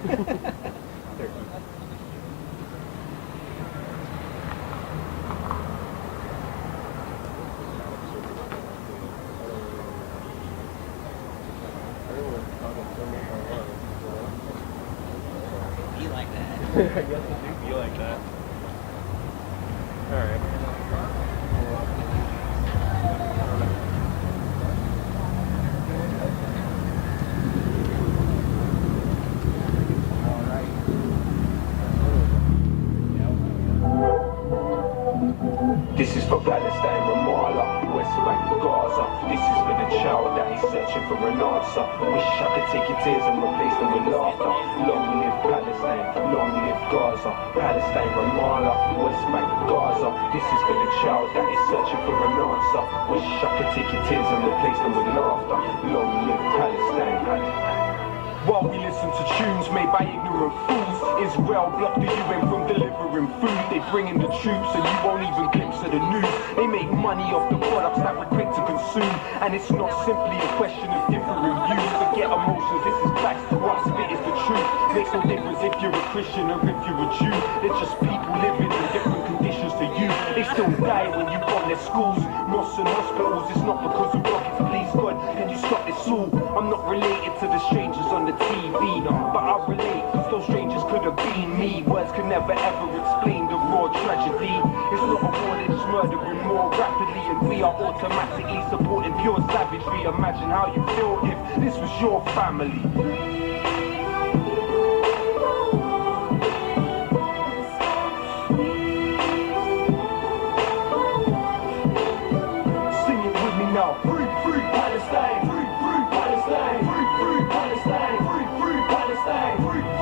Be like that. I guess it do be like that. Alright. This is for Palestine, Ramallah, West Bank, Gaza. This is for the child that is searching for an answer. Wish I could take your tears and replace them with laughter. Long live Palestine, long live Gaza. Palestine, Ramallah, West Bank, Gaza. This is for the child that is searching for an answer. Wish I could take your tears and replace them with laughter. Long live Palestine. While we listen to tunes made by ignorant fools, Israel blocked the UN from delivering food. They bring in the troops and you won't even glimpse of the news. They make money off the products that we're quick to consume. And it's not simply a question of differing views. Forget emotions, this is facts. What I spit is the truth. Makes no difference if you're a Christian or if you're a Jew. They're just people living in different conditions to you. They still die when you bomb their schools, mosques and hospitals. It's not because of rockets, please God, can you stop this all? I'm not related to the strangers on the TV, but I relate, cause those strangers could have been me. Words can never ever explain the raw tragedy. It's not a war, they're just murdering more rapidly, and we are automatically supporting pure savagery. Imagine how you feel if this was your family. Sing it with me now. Free, free Palestine. Free, free Palestine. Free, free Palestine. Free, free Palestine. Free, free.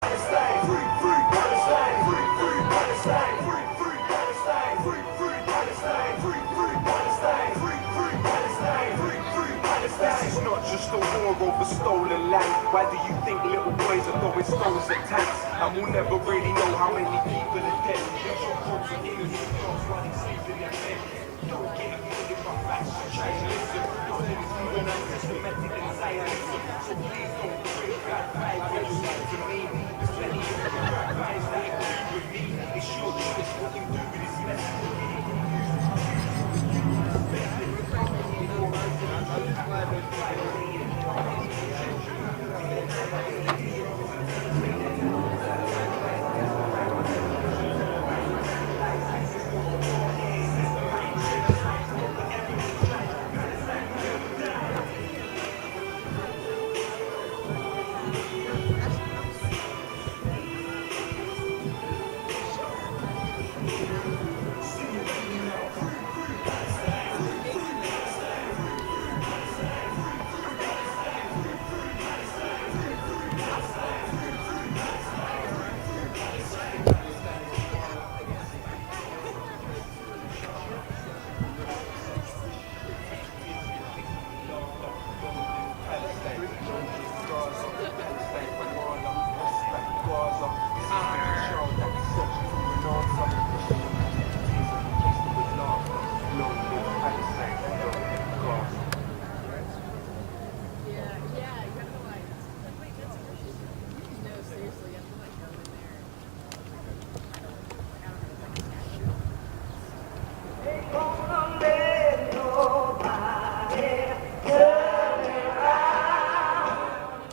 Palestine, free, free Palestine, free, free Palestine, free, free Palestine, free, free Palestine, free, free Palestine, free, free Palestine, free, free Palestine. This is not just a war over stolen land. Why do you think little boys are throwing stones at tanks? And we'll never really know how many people are dead. There's your groups of innocent girls running safe in their bed. Don't get offended by facts, try to listen. Cause there is even unsystematic anxietism. So please don't break that vibe when you speak to me. There's plenty of bad guys that agree with me. It's your choice what you do with this message.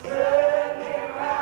Turn around,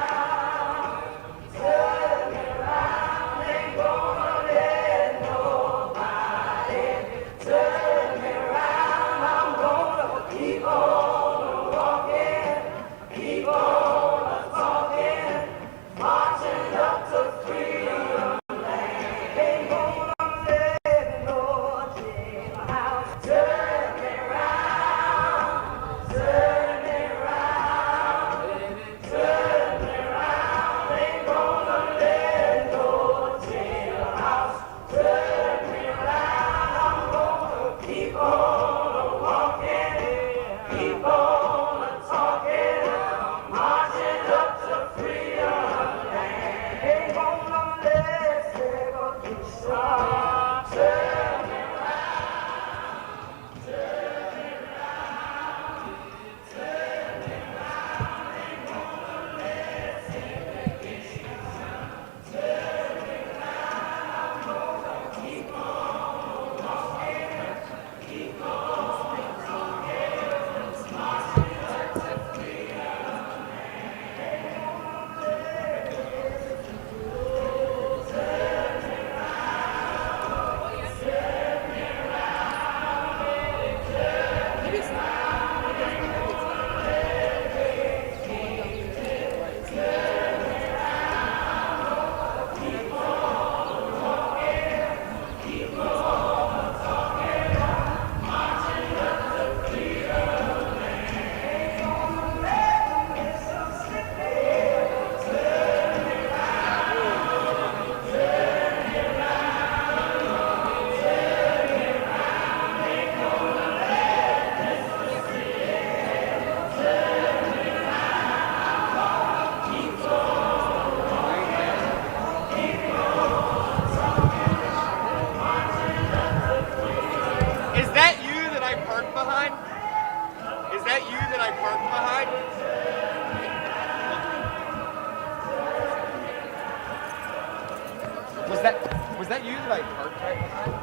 Was that you like parked right behind?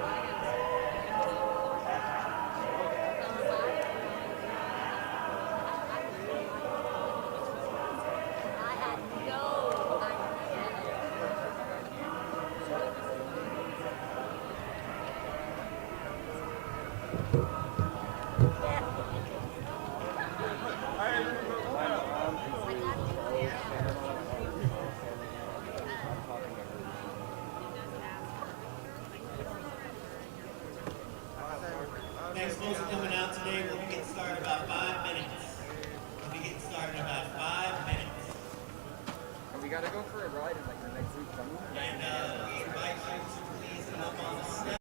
Thanks, folks, for coming out today. We'll be getting started in about 5 minutes. We'll be getting started in about 5 minutes. And we gotta go for a ride in like the next week. And we invite you to please come up on the step.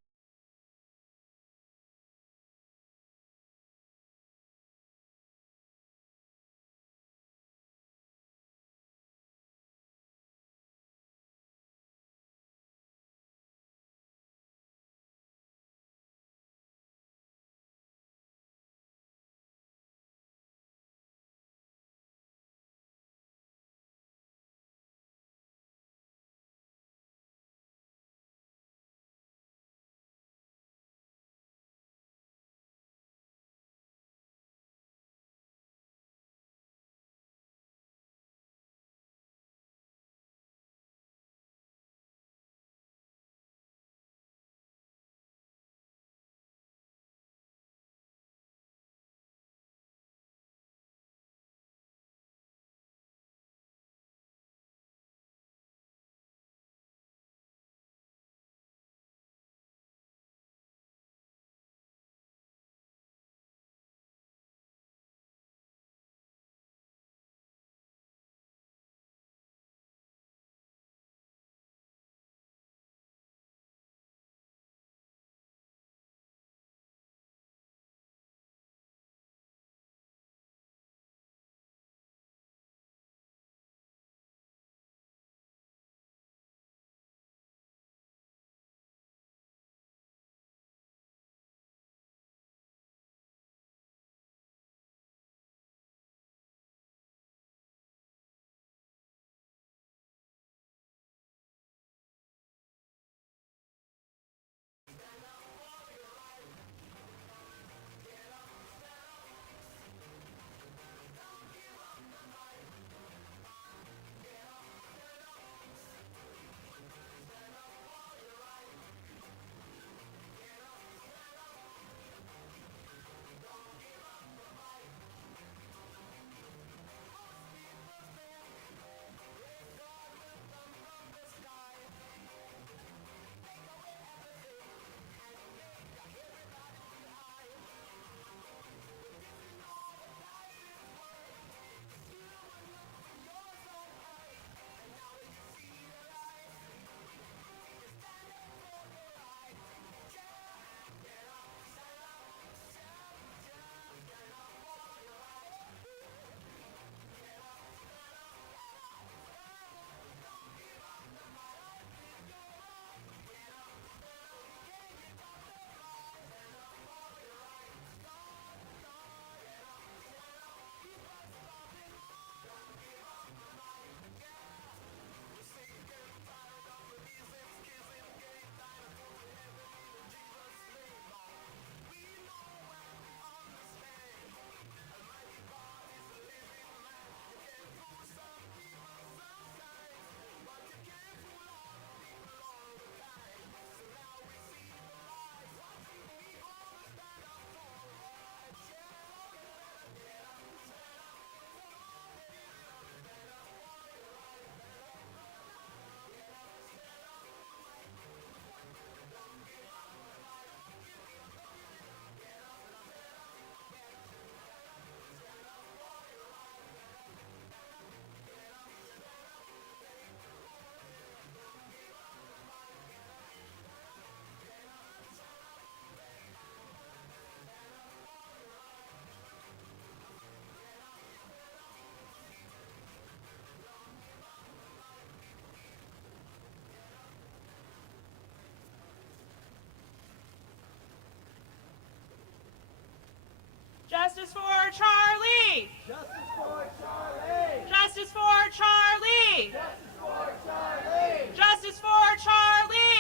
Justice for Charlie! Justice for Charlie! Justice for Charlie! Justice for Charlie! Justice for Charlie!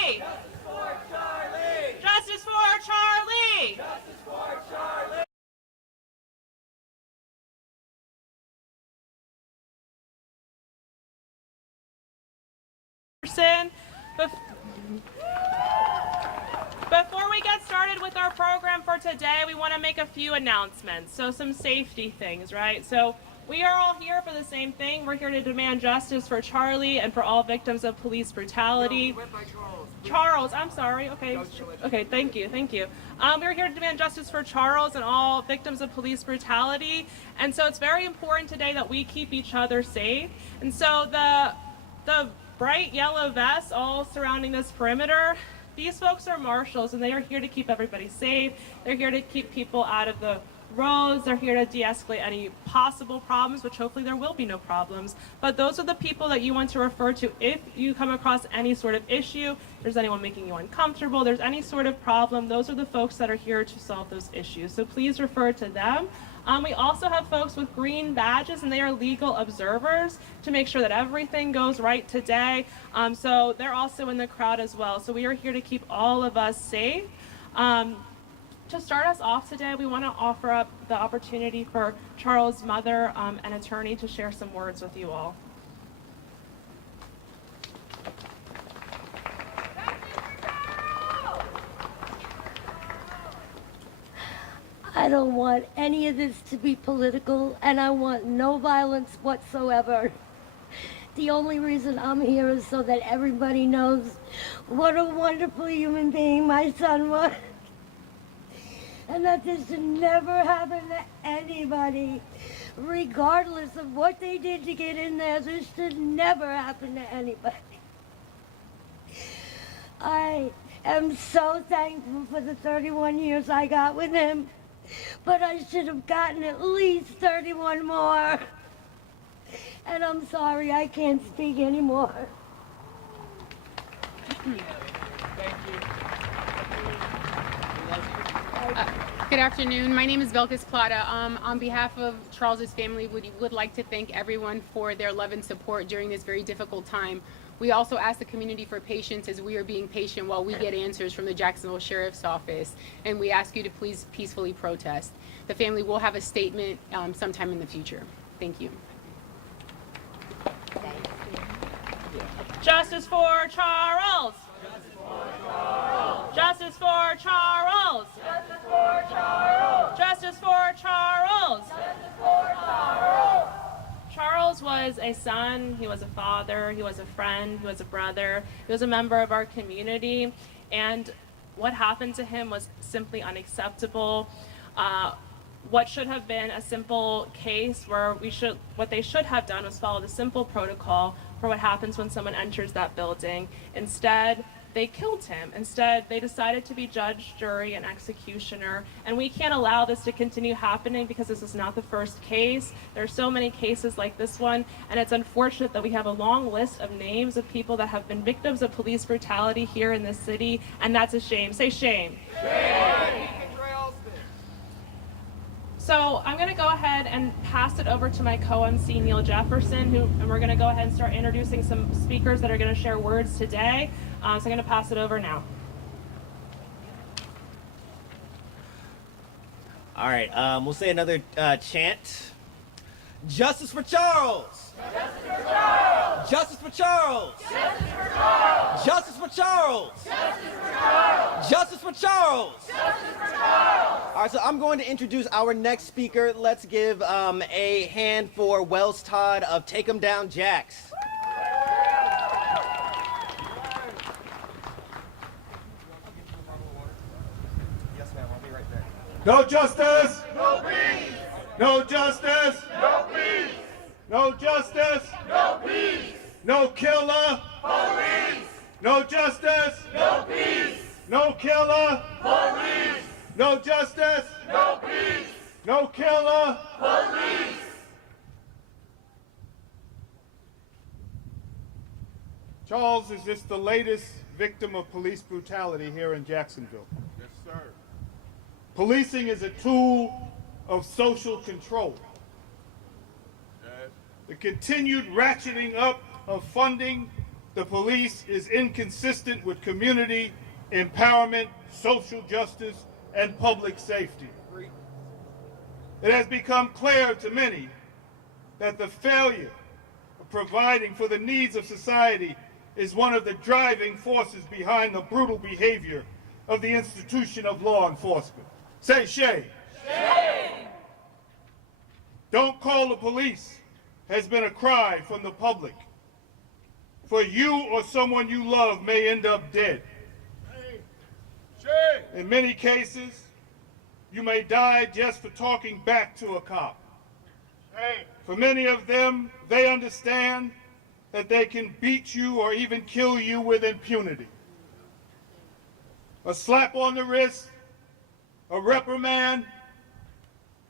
Before we get started with our program for today, we want to make a few announcements. So some safety things, right? So we are all here for the same thing. We're here to demand justice for Charlie and for all victims of police brutality. Charles, I'm sorry. Okay, thank you. We're here to demand justice for Charles and all victims of police brutality. And so it's very important today that we keep each other safe. And so the bright yellow vests all surrounding this perimeter, these folks are marshals, and they are here to keep everybody safe. They're here to keep people out of the roads. They're here to de-escalate any possible problems, which hopefully there will be no problems. But those are the people that you want to refer to if you come across any sort of issue, there's anyone making you uncomfortable, there's any sort of problem, those are the folks that are here to solve those issues. So please refer to them. We also have folks with green badges, and they are legal observers to make sure that everything goes right today. So they're also in the crowd as well. So we are here to keep all of us safe. To start us off today, we want to offer up the opportunity for Charles' mother, an attorney, to share some words with you all. I don't want any of this to be political, and I want no violence whatsoever. The only reason I'm here is so that everybody knows what a wonderful human being my son was. And that this should never happen to anybody, regardless of what they did to get in there. This should never happen to anybody. I am so thankful for the 31 years I got with him, but I should have gotten at least 31 more. And I'm sorry, I can't speak anymore. Thank you. Good afternoon. My name is Belkis Plata. On behalf of Charles's family, we would like to thank everyone for their love and support during this very difficult time. We also ask the community for patience as we are being patient while we get answers from the Jacksonville Sheriff's Office, and we ask you to please peacefully protest. The family will have a statement sometime in the future. Thank you. Justice for Charles! Justice for Charles! Justice for Charles! Justice for Charles! Justice for Charles! Charles was a son, he was a father, he was a friend, he was a brother, he was a member of our community, and what happened to him was simply unacceptable. What should have been a simple case where what they should have done was follow the simple protocol for what happens when someone enters that building. Instead, they killed him. Instead, they decided to be judge, jury, and executioner. And we can't allow this to continue happening because this is not the first case. There are so many cases like this one, and it's unfortunate that we have a long list of names of people that have been victims of police brutality here in this city, and that's a shame. Say shame. Shame! So I'm going to go ahead and pass it over to my co-MC, Neil Jefferson, and we're going to go ahead and start introducing some speakers that are going to share words today. So I'm going to pass it over now. All right, we'll say another chant. Justice for Charles! Justice for Charles! Justice for Charles! Justice for Charles! Justice for Charles! Justice for Charles! Justice for Charles! Justice for Charles! All right, so I'm going to introduce our next speaker. Let's give a hand for Wells Todd of Take 'em Down Jacks. Yes, ma'am. I'll be right there. No justice! No peace! No justice! No peace! No justice! No peace! No killer! Police! No justice! No peace! No killer! Police! No justice! No peace! No killer! Police! Charles is just the latest victim of police brutality here in Jacksonville. Yes, sir. Policing is a tool of social control. Yes. The continued ratcheting up of funding the police is inconsistent with community empowerment, social justice, and public safety. It has become clear to many that the failure of providing for the needs of society is one of the driving forces behind the brutal behavior of the institution of law enforcement. Say shame. Shame. Don't call the police has been a cry from the public. For you or someone you love may end up dead. Shame. In many cases, you may die just for talking back to a cop. Shame. For many of them, they understand that they can beat you or even kill you with impunity. A slap on the wrist, a reprimand,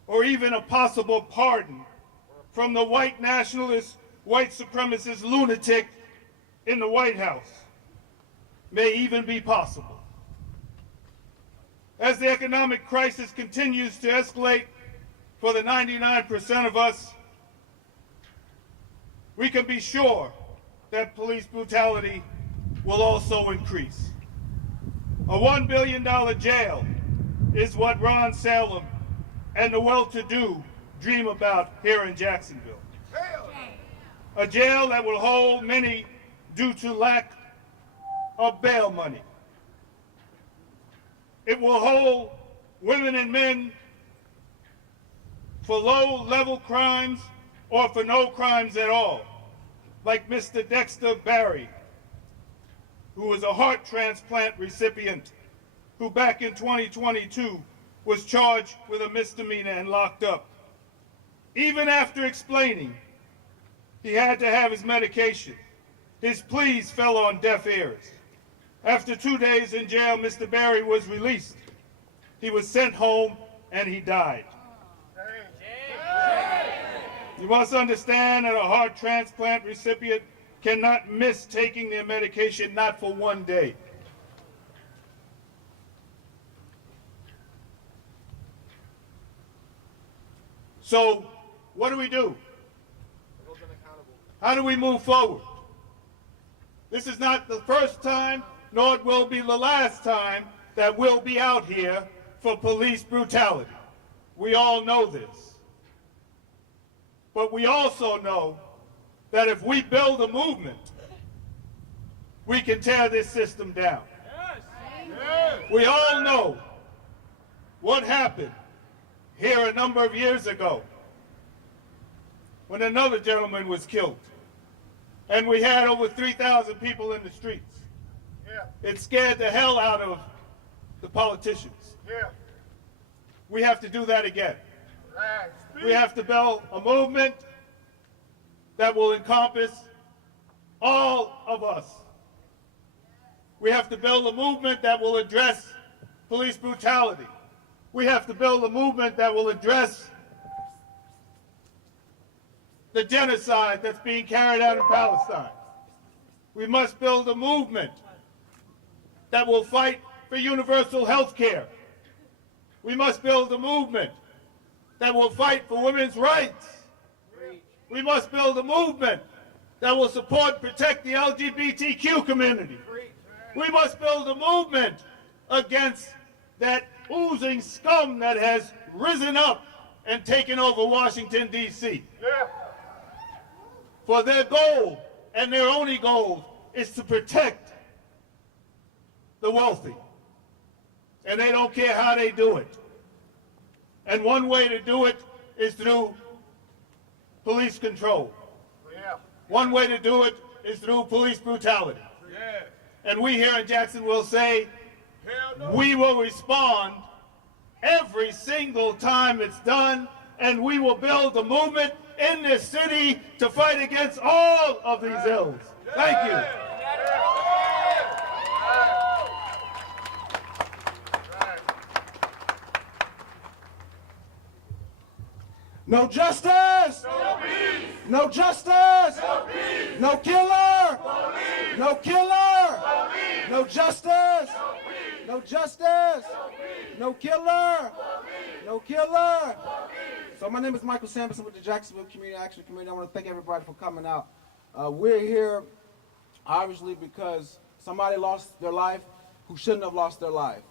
or even a possible pardon from the white nationalist, white supremacist lunatic in the White House may even be possible. As the economic crisis continues to escalate for the 99% of us, we can be sure that police brutality will also increase. A $1 billion jail is what Ron Salem and the well-to-do dream about here in Jacksonville. A jail that will hold many due to lack of bail money. It will hold women and men for low-level crimes or for no crimes at all, like Mr. Dexter Barry, who was a heart transplant recipient who back in 2022 was charged with a misdemeanor and locked up. Even after explaining he had to have his medication, his pleas fell on deaf ears. After 2 days in jail, Mr. Barry was released. He was sent home and he died. You must understand that a heart transplant recipient cannot miss taking their medication, not for 1 day. So, what do? How do we move forward? This is not the first time, nor it will be the last time that we'll be out here for police brutality. We all know this. But we also know that if we build a movement, we can tear this system down. We all know what happened here a number of years ago when another gentleman was killed. And we had over 3,000 people in the streets. It scared the hell out of the politicians. We have to do that again. We have to build a movement that will encompass all of us. We have to build a movement that will address police brutality. We have to build a movement that will address the genocide that's being carried out in Palestine. We must build a movement that will fight for universal health care. We must build a movement that will fight for women's rights. We must build a movement that will support and protect the LGBTQ community. We must build a movement against that oozing scum that has risen up and taken over Washington, D.C. For their goal, and their only goal, is to protect the wealthy. And they don't care how they do it. And one way to do it is through police control. One way to do it is through police brutality. And we here in Jacksonville say, we will respond every single time it's done, and we will build a movement in this city to fight against all of these ills. Thank you. No justice! No peace! No justice! No peace! No killer! Police! No killer! Police! No justice! No peace! No justice! No peace! No killer! Police! No killer! Police! So my name is Michael Sampson with the Jacksonville Community Action Committee. I want to thank everybody for coming out. We're here obviously because somebody lost their life who shouldn't have lost their life.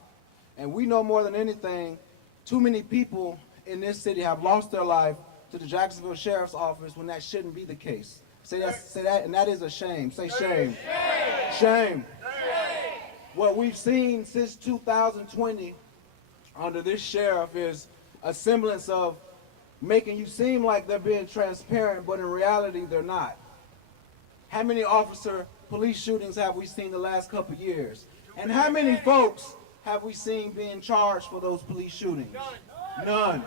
And we know more than anything, too many people in this city have lost their life to the Jacksonville Sheriff's Office when that shouldn't be the case. Say that, and that is a shame. Say shame. Shame. What we've seen since 2020 under this sheriff is a semblance of making you seem like they're being transparent, but in reality they're not. How many police shootings have we seen the last couple of years? And how many folks have we seen being charged for those police shootings? None.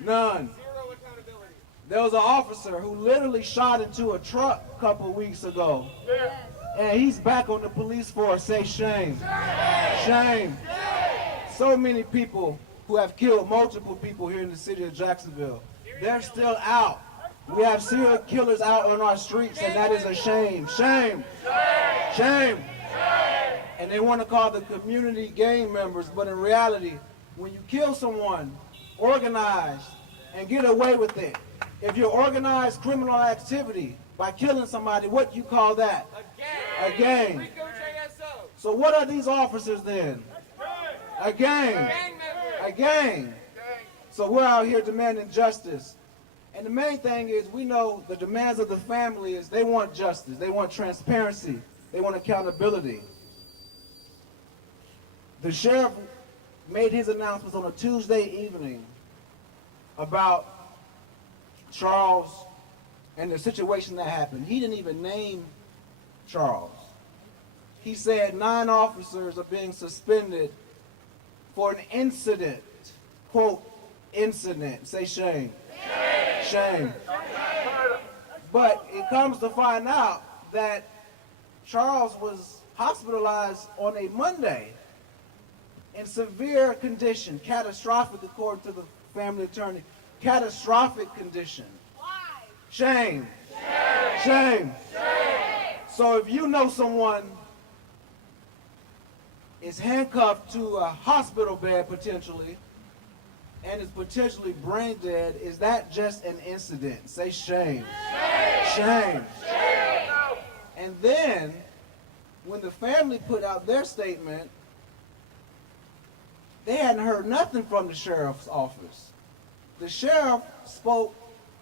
None. Zero accountability. There was an officer who literally shot into a truck a couple of weeks ago. And he's back on the police force. Say shame. Shame. So many people who have killed multiple people here in the city of Jacksonville, they're still out. We have serial killers out on our streets, and that is a shame. Shame. Shame. And they want to call the community gang members, but in reality, when you kill someone, organized, and get away with it, if you organize criminal activity by killing somebody, what do you call that? A gang. Rico JSO. So what are these officers then? A gang. Gang member. A gang. So we're out here demanding justice. And the main thing is, we know the demands of the family is they want justice, they want transparency, they want accountability. The sheriff made his announcements on a Tuesday evening about Charles and the situation that happened. He didn't even name Charles. He said 9 officers are being suspended for an incident. Quote, incident. Say shame. Shame. But it comes to find out that Charles was hospitalized on a Monday in severe condition, catastrophic according to the family attorney, catastrophic condition. Shame. Shame. So if you know someone is handcuffed to a hospital bed potentially, and is potentially brain dead, is that just an incident? Say shame. Shame. And then, when the family put out their statement, they hadn't heard nothing from the sheriff's office. The sheriff spoke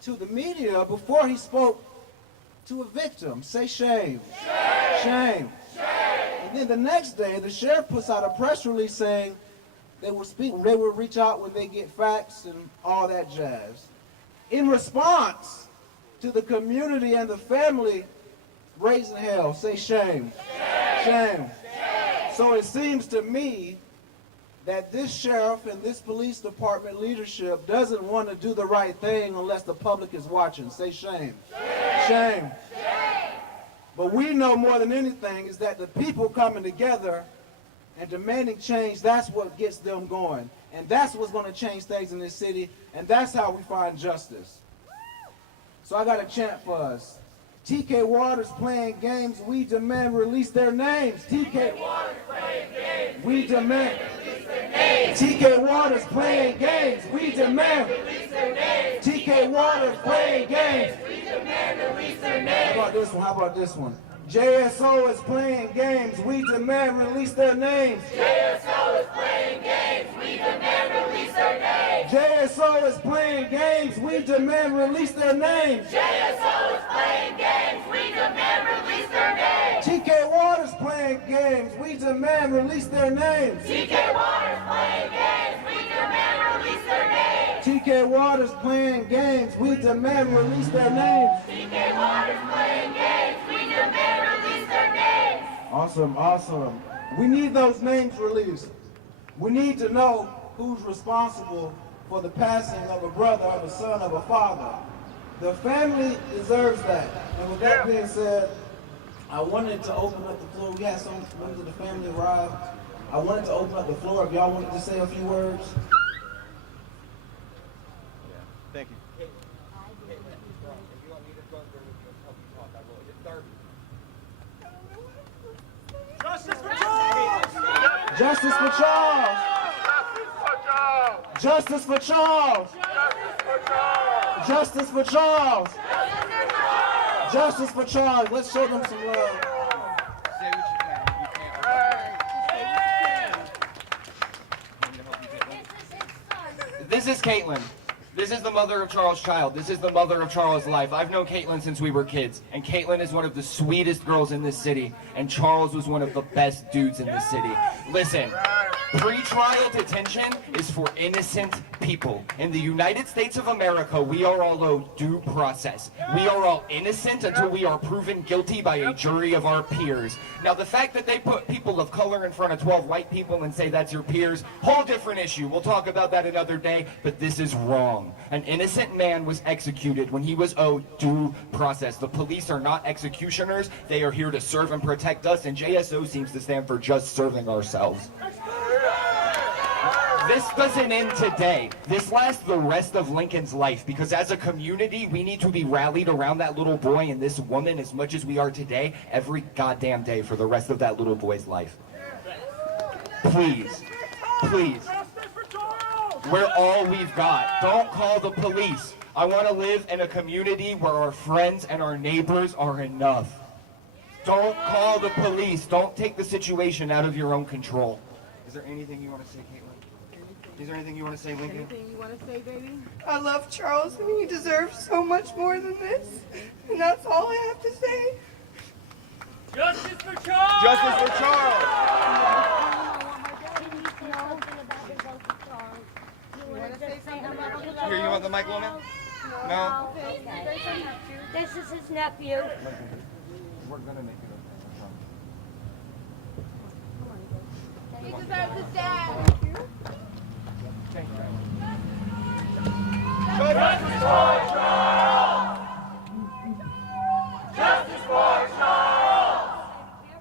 to the media before he spoke to a victim. Say shame. Shame. And then the next day, the sheriff puts out a press release saying they will reach out when they get facts and all that jazz. In response to the community and the family raising hell, say shame. Shame. So it seems to me that this sheriff and this police department leadership doesn't want to do the right thing unless the public is watching. Say shame. Shame. But we know more than anything is that the people coming together and demanding change, that's what gets them going. And that's what's going to change things in this city, and that's how we find justice. So I got a chant for us. TK Waters playing games, we demand release their names. TK Waters playing games, we demand release their names. TK Waters playing games, we demand release their names. TK Waters playing games, we demand release their names. How about this one? How about this one? JSO is playing games, we demand release their names. JSO is playing games, we demand release their names. JSO is playing games, we demand release their names. JSO is playing games, we demand release their names. TK Waters playing games, we demand release their names. TK Waters playing games, we demand release their names. TK Waters playing games, we demand release their names. TK Waters playing games, we demand release their names. Awesome, awesome. We need those names released. We need to know who's responsible for the passing of a brother or the son of a father. The family deserves that. And with that being said, I wanted to open up the floor. We had some members of the family arrive. I wanted to open up the floor if y'all wanted to say a few words. Thank you. Justice for Charles! Justice for Charles! Justice for Charles! Justice for Charles! Let's show them some love. This is Caitlin. This is the mother of Charles' child. This is the mother of Charles' life. I've known Caitlin since we were kids, and Caitlin is one of the sweetest girls in this city, and Charles was one of the best dudes in this city. Listen, pre-trial detention is for innocent people. In the United States of America, we are all owed due process. We are all innocent until we are proven guilty by a jury of our peers. Now, the fact that they put people of color in front of 12 white people and say that's your peers, whole different issue. We'll talk about that another day, but this is wrong. An innocent man was executed when he was owed due process. The police are not executioners. They are here to serve and protect us, and JSO seems to stand for just serving ourselves. This doesn't end today. This lasts the rest of Lincoln's life, because as a community, we need to be rallied around that little boy and this woman as much as we are today, every goddamn day for the rest of that little boy's life. Please, please. We're all we've got. Don't call the police. I want to live in a community where our friends and our neighbors are enough. Don't call the police. Don't take the situation out of your own control. Is there anything you want to say, Caitlin? Is there anything you want to say, Lincoln? Anything you want to say, baby? I love Charles, and he deserves so much more than this. And that's all I have to say. Justice for Charles! Justice for Charles! Here, you want the mic, woman? No? This is his nephew. We're gonna make it okay. He deserves his dad. Justice for Charles! Justice for Charles!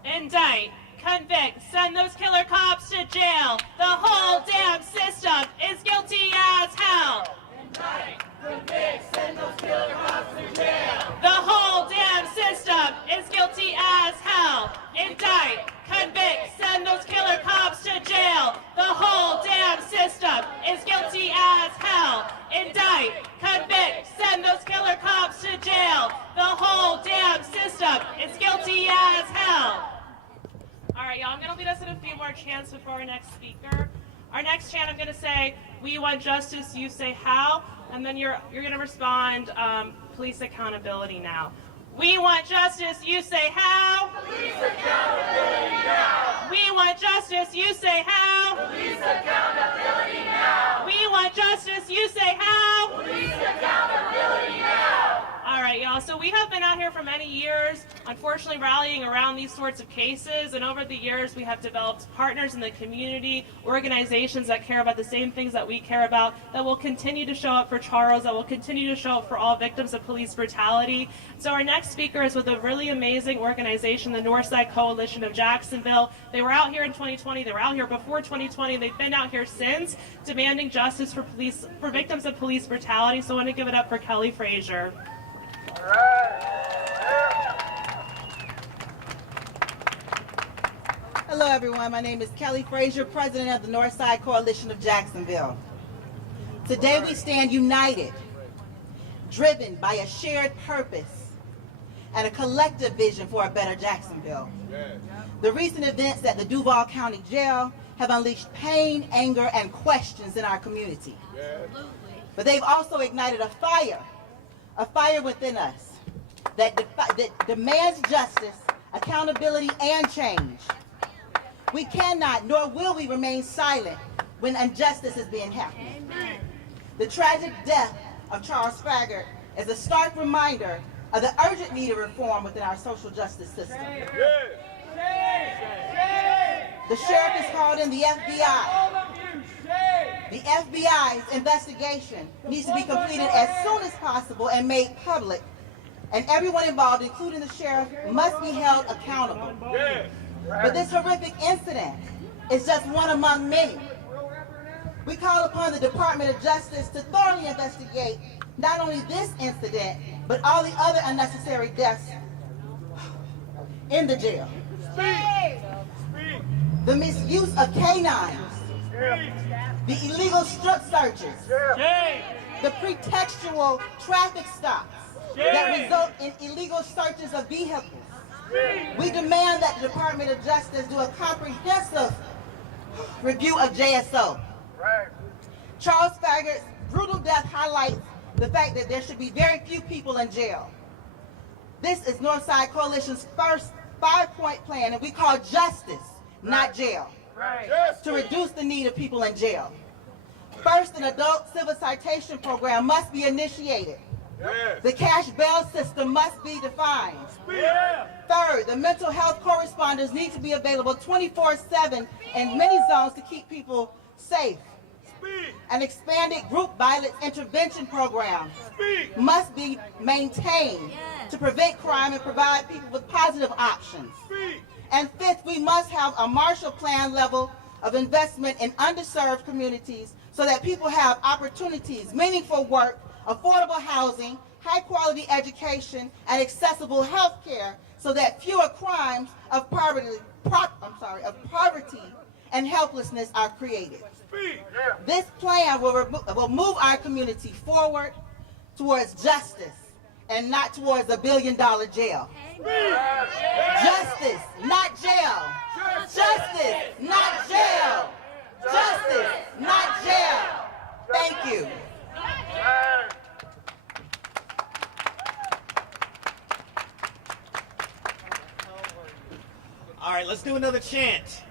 Indict, convict, send those killer cops to jail. The whole damn system is guilty as hell. Indict, convict, send those killer cops to jail. The whole damn system is guilty as hell. Indict, convict, send those killer cops to jail. The whole damn system is guilty as hell. Indict, convict, send those killer cops to jail. The whole damn system is guilty as hell. All right, y'all, I'm going to lead us in a few more chants before our next speaker. Our next chant, I'm going to say, we want justice, you say how, and then you're going to respond, police accountability now. We want justice, you say how. Police accountability now. We want justice, you say how. Police accountability now. We want justice, you say how. Police accountability now. All right, y'all, so we have been out here for many years, unfortunately rallying around these sorts of cases, and over the years we have developed partners in the community, organizations that care about the same things that we care about, that will continue to show up for Charles, that will continue to show up for all victims of police brutality. So our next speaker is with a really amazing organization, the Northside Coalition of Jacksonville. They were out here in 2020, they were out here before 2020, they've been out here since, demanding justice for victims of police brutality. So I want to give it up for Kelly Frazier. Hello everyone, my name is Kelly Frazier, President of the Northside Coalition of Jacksonville. Today we stand united, driven by a shared purpose and a collective vision for a better Jacksonville. The recent events at the Duval County Jail have unleashed pain, anger, and questions in our community. But they've also ignited a fire within us that demands justice, accountability, and change. We cannot, nor will we remain silent when injustice is being happened. The tragic death of Charles Faggart is a stark reminder of the urgent need of reform within our social justice system. The sheriff has called in the FBI. The FBI's investigation needs to be completed as soon as possible and made public, and everyone involved, including the sheriff, must be held accountable. But this horrific incident is just one among many. We call upon the Department of Justice to thoroughly investigate not only this incident, but all the other unnecessary deaths in the jail. The misuse of canines, the illegal strip searches, the pretextual traffic stops that result in illegal searches of vehicles. We demand that the Department of Justice do a comprehensive review of JSO. Charles Faggart's brutal death highlights the fact that there should be very few people in jail. This is Northside Coalition's first 5-point plan, and we call justice, not jail, to reduce the need of people in jail. First, an adult civil citation program must be initiated. The cash bail system must be defined. Third, the mental health correspondents need to be available 24/7 in many zones to keep people safe. An expanded group violence intervention program must be maintained to prevent crime and provide people with positive options. And fifth, we must have a Marshall Plan level of investment in underserved communities so that people have opportunities, meaningful work, affordable housing, high quality education, and accessible health care so that fewer crimes of poverty and helplessness are created. This plan will move our community forward towards justice and not towards a $1 billion jail. Justice, not jail. Justice, not jail. Justice, not jail. Thank you. All right, let's do another chant.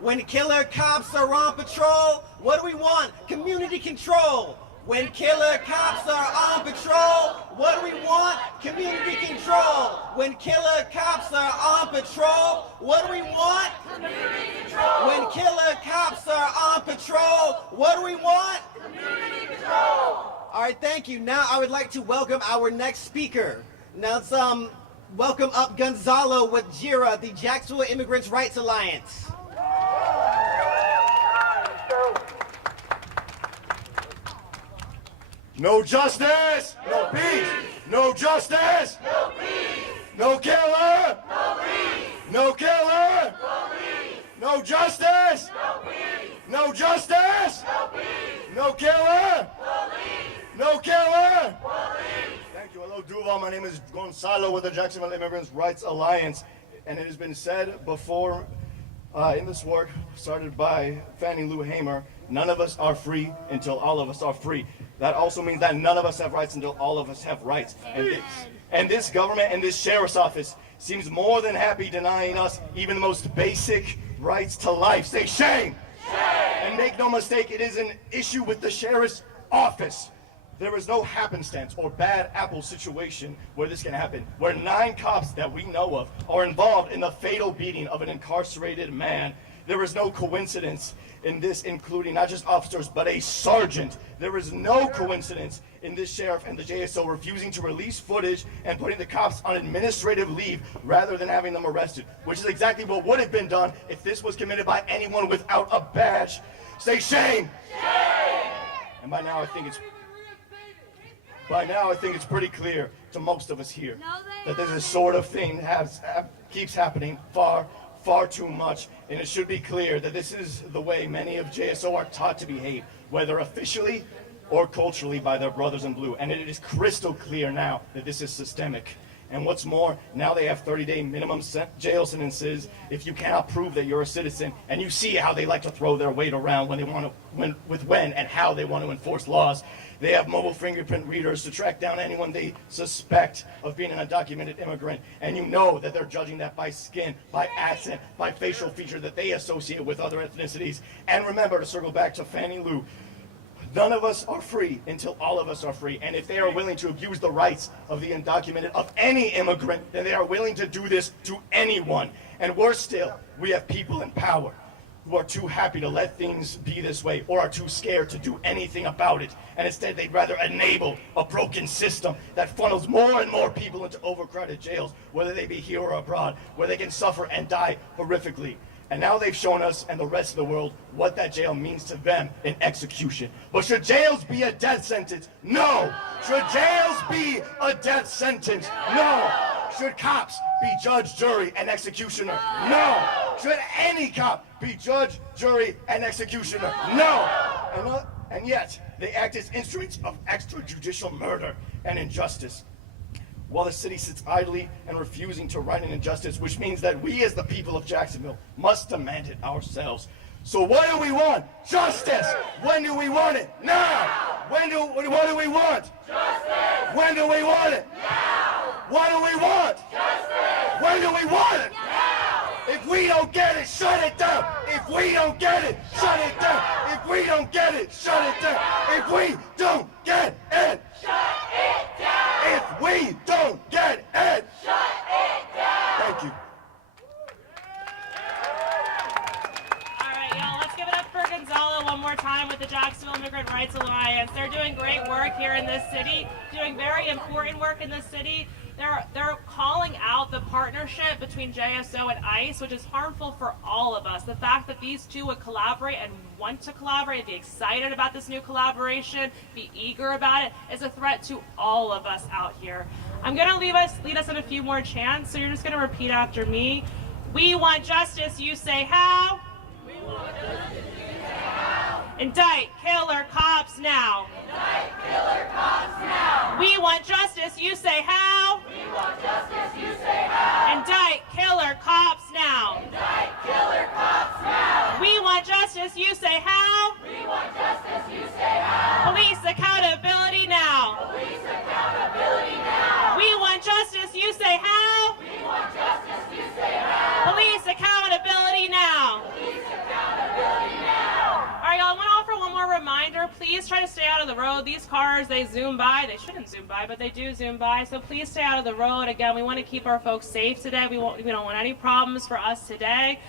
When killer cops are on patrol, what do we want? Community control. When killer cops are on patrol, what do we want? Community control. When killer cops are on patrol, what do we want? Community control. When killer cops are on patrol, what do we want? Community control. All right, thank you. Now I would like to welcome our next speaker. Now let's welcome up Gonzalo with JIRA, the Jacksonville Immigrants' Rights Alliance. No justice, no peace. No justice, no peace. No killer, no peace. No killer, no peace. No justice, no peace. No justice, no peace. No killer, no killer. Thank you. Hello, Duval. My name is Gonzalo with the Jacksonville Immigrants' Rights Alliance, and it has been said before in this work started by Fannie Lou Hamer, none of us are free until all of us are free. That also means that none of us have rights until all of us have rights. And this government and this sheriff's office seems more than happy denying us even the most basic rights to life. Say shame! Shame! And make no mistake, it is an issue with the sheriff's office. There is no happenstance or bad apple situation where this can happen, where 9 cops that we know of are involved in the fatal beating of an incarcerated man. There is no coincidence in this, including not just officers, but a sergeant. There is no coincidence in this sheriff and the JSO refusing to release footage and putting the cops on administrative leave rather than having them arrested, which is exactly what would have been done if this was committed by anyone without a badge. Say shame! Shame! And by now I think it's pretty clear to most of us here that this sort of thing keeps happening far too much, and it should be clear that this is the way many of JSO are taught to behave, whether officially or culturally by their brothers in blue, and it is crystal clear now that this is systemic. And what's more, now they have 30-day minimum jail sentences if you cannot prove that you're a citizen, and you see how they like to throw their weight around when and how they want to enforce laws. They have mobile fingerprint readers to track down anyone they suspect of being an undocumented immigrant. And you know that they're judging that by skin, by accent, by facial feature that they associate with other ethnicities. And remember, to circle back to Fannie Lou, none of us are free until all of us are free. And if they are willing to abuse the rights of the undocumented, of any immigrant, then they are willing to do this to anyone. And worse still, we have people in power who are too happy to let things be this way, or are too scared to do anything about it. And instead, they'd rather enable a broken system that funnels more and more people into overcrowded jails, whether they be here or abroad, where they can suffer and die horrifically. And now they've shown us and the rest of the world what that jail means to them in execution. But should jails be a death sentence? No! Should jails be a death sentence? No! Should cops be judge, jury, and executioner? No! Should any cop be judge, jury, and executioner? No! And yet, they act as instruments of extrajudicial murder and injustice, while the city sits idly and refusing to right an injustice, which means that we as the people of Jacksonville must demand it ourselves. So what do we want? Justice. When do we want it? Now. What do we want? Justice. When do we want it? Now. What do we want? Justice. When do we want it? Now. If we don't get it, shut it down. If we don't get it, shut it down. If we don't get it, shut it down. If we don't get it, Shut it down. if we don't get it. Shut it down. Thank you. All right, y'all, let's give it up for Gonzalo one more time with the Jacksonville Immigrant Rights Alliance. They're doing great work here in this city, doing very important work in this city. They're calling out the partnership between JSO and ICE, which is harmful for all of us. The fact that these two would collaborate and want to collaborate, be excited about this new collaboration, be eager about it, is a threat to all of us out here. I'm going to lead us in a few more chants, so you're just going to repeat after me. We want justice, you say how? We want justice, you say how? Indict killer cops now. Indict killer cops now. We want justice, you say how? We want justice, you say how? Indict killer cops now. Indict killer cops now. We want justice, you say how? We want justice, you say how? Police accountability now. Police accountability now. We want justice, you say how? We want justice, you say how? Police accountability now. Police accountability now. All right, y'all, I want to offer one more reminder. Please try to stay out of the road. These cars, they zoom by. They shouldn't zoom by, but they do zoom by. So please stay out of the road. Again, we want to keep our folks safe today. We don't want any problems for us today.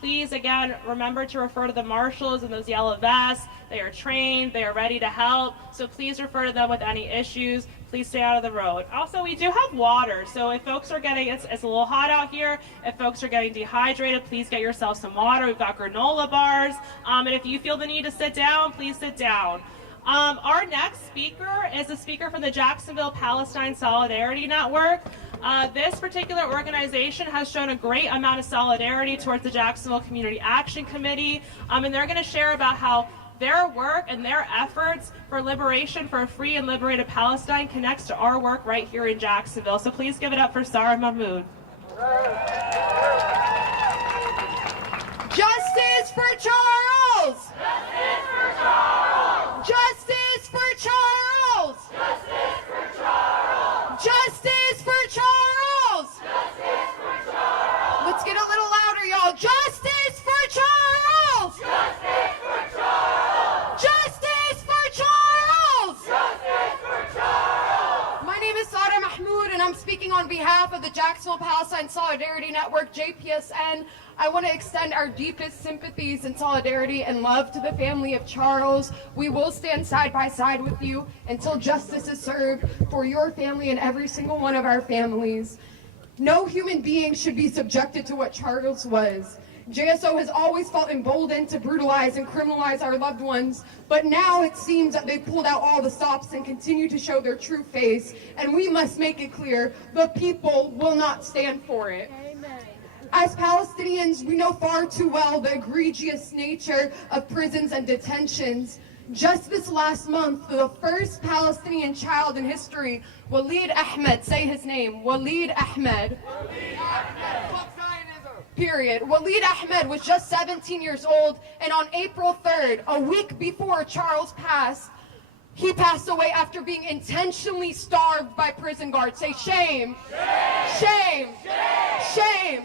Please, again, remember to refer to the marshals in those yellow vests. They are trained. They are ready to help. So please refer to them with any issues. Please stay out of the road. Also, we do have water. So if folks are getting, it's a little hot out here. If folks are getting dehydrated, please get yourself some water. We've got granola bars. And if you feel the need to sit down, please sit down. Our next speaker is a speaker from the Jacksonville Palestine Solidarity Network. This particular organization has shown a great amount of solidarity towards the Jacksonville Community Action Committee, and they're going to share about how their work and their efforts for liberation for a free and liberated Palestine connects to our work right here in Jacksonville. So please give it up for Sarah Mahmoud. Justice for Charles! Justice for Charles! Justice for Charles! Justice for Charles! Justice for Charles! Justice for Charles! Let's get a little louder, y'all. Justice for Charles! Justice for Charles! Justice for Charles! Justice for Charles! My name is Sarah Mahmoud, and I'm speaking on behalf of the Jacksonville Palestine Solidarity Network, JPSN. I want to extend our deepest sympathies and solidarity and love to the family of Charles. We will stand side by side with you until justice is served for your family and every single one of our families. No human being should be subjected to what Charles was. JSO has always felt emboldened to brutalize and criminalize our loved ones, but now it seems that they've pulled out all the stops and continue to show their true face, and we must make it clear, the people will not stand for it. As Palestinians, we know far too well the egregious nature of prisons and detentions. Just this last month, the first Palestinian child in history, Walid Ahmed, say his name, Walid Ahmed. Walid Ahmed. Period. Walid Ahmed was just 17 years old, and on April 3rd, a week before Charles passed, he passed away after being intentionally starved by prison guards. Say shame. Shame. Shame. Shame.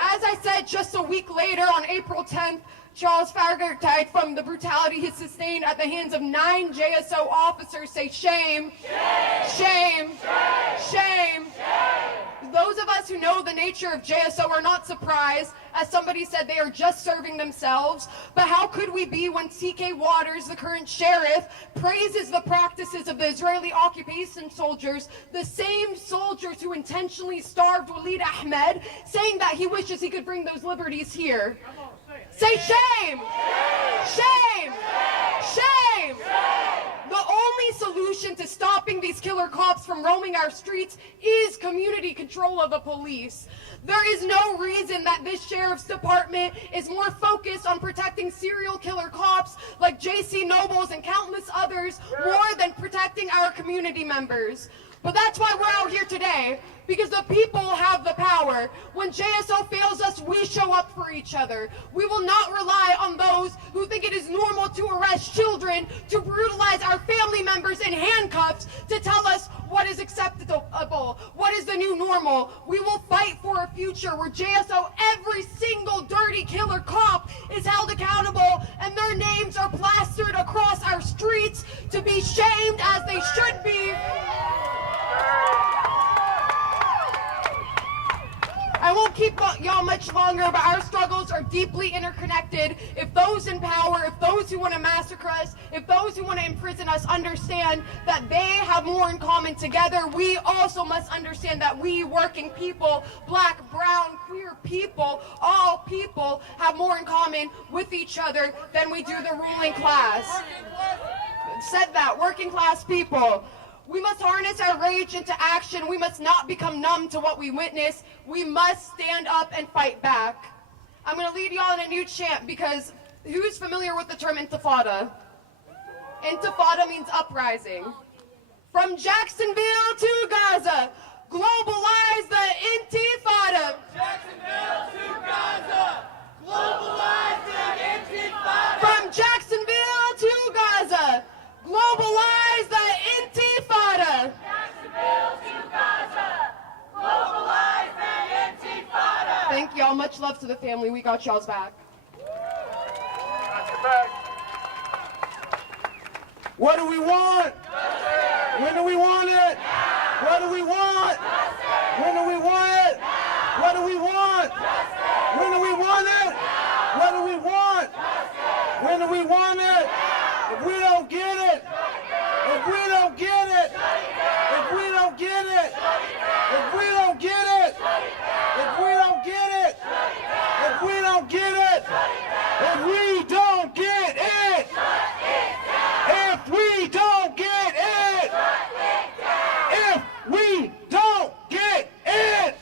As I said, just a week later, on April 10th, Charles Faggart died from the brutality he sustained at the hands of 9 JSO officers. Say shame. Shame. Shame. Those of us who know the nature of JSO are not surprised. As somebody said, they are just serving themselves. But how could we be when TK Waters, the current sheriff, praises the practices of the Israeli occupation soldiers, the same soldiers who intentionally starved Walid Ahmed, saying that he wishes he could bring those liberties here? Say shame! Shame! Shame! The only solution to stopping these killer cops from roaming our streets is community control of the police. There is no reason that this sheriff's department is more focused on protecting serial killer cops like J.C. Nobles and countless others more than protecting our community members. But that's why we're out here today, because the people have the power. When JSO fails us, we show up for each other. We will not rely on those who think it is normal to arrest children, to brutalize our family members in handcuffs, to tell us what is acceptable, what is the new normal. We will fight for a future where JSO, every single dirty killer cop, is held accountable and their names are plastered across our streets to be shamed as they should be. I won't keep y'all much longer, but our struggles are deeply interconnected. If those in power, if those who want to massacre us, if those who want to imprison us understand that they have more in common together, we also must understand that we working people, black, brown, queer people, all people have more in common with each other than we do the ruling class. Said that, working class people. We must harness our rage into action. We must not become numb to what we witness. We must stand up and fight back. I'm going to lead y'all in a new chant, because who's familiar with the term intifada? Intifada means uprising. From Jacksonville to Gaza, globalize the intifada. Jacksonville to Gaza, globalize the intifada. From Jacksonville to Gaza, globalize the intifada. Jacksonville to Gaza, globalize the intifada. Thank y'all. Much love to the family. We got y'all's back. What do we want? When do we want it? What do we want? When do we want it? What do we want? When do we want it? What do we want? When do we want it? If we don't get it, if we don't get it, if we don't get it, if we don't get it, if we don't get it, if we don't get it, if we don't get it, if we don't get it, if we don't get it.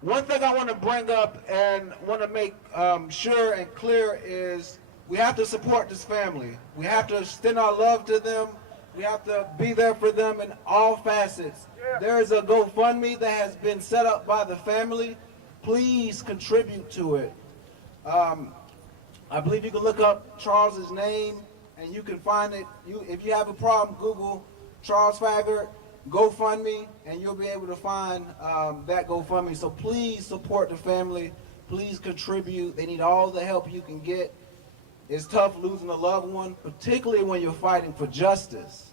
One thing I want to bring up and want to make sure and clear is we have to support this family. We have to extend our love to them. We have to be there for them in all facets. There is a GoFundMe that has been set up by the family. Please contribute to it. I believe you can look up Charles's name and you can find it. If you have a problem, Google Charles Faggart, GoFundMe, and you'll be able to find that GoFundMe. So please support the family. Please contribute. They need all the help you can get. It's tough losing a loved one, particularly when you're fighting for justice.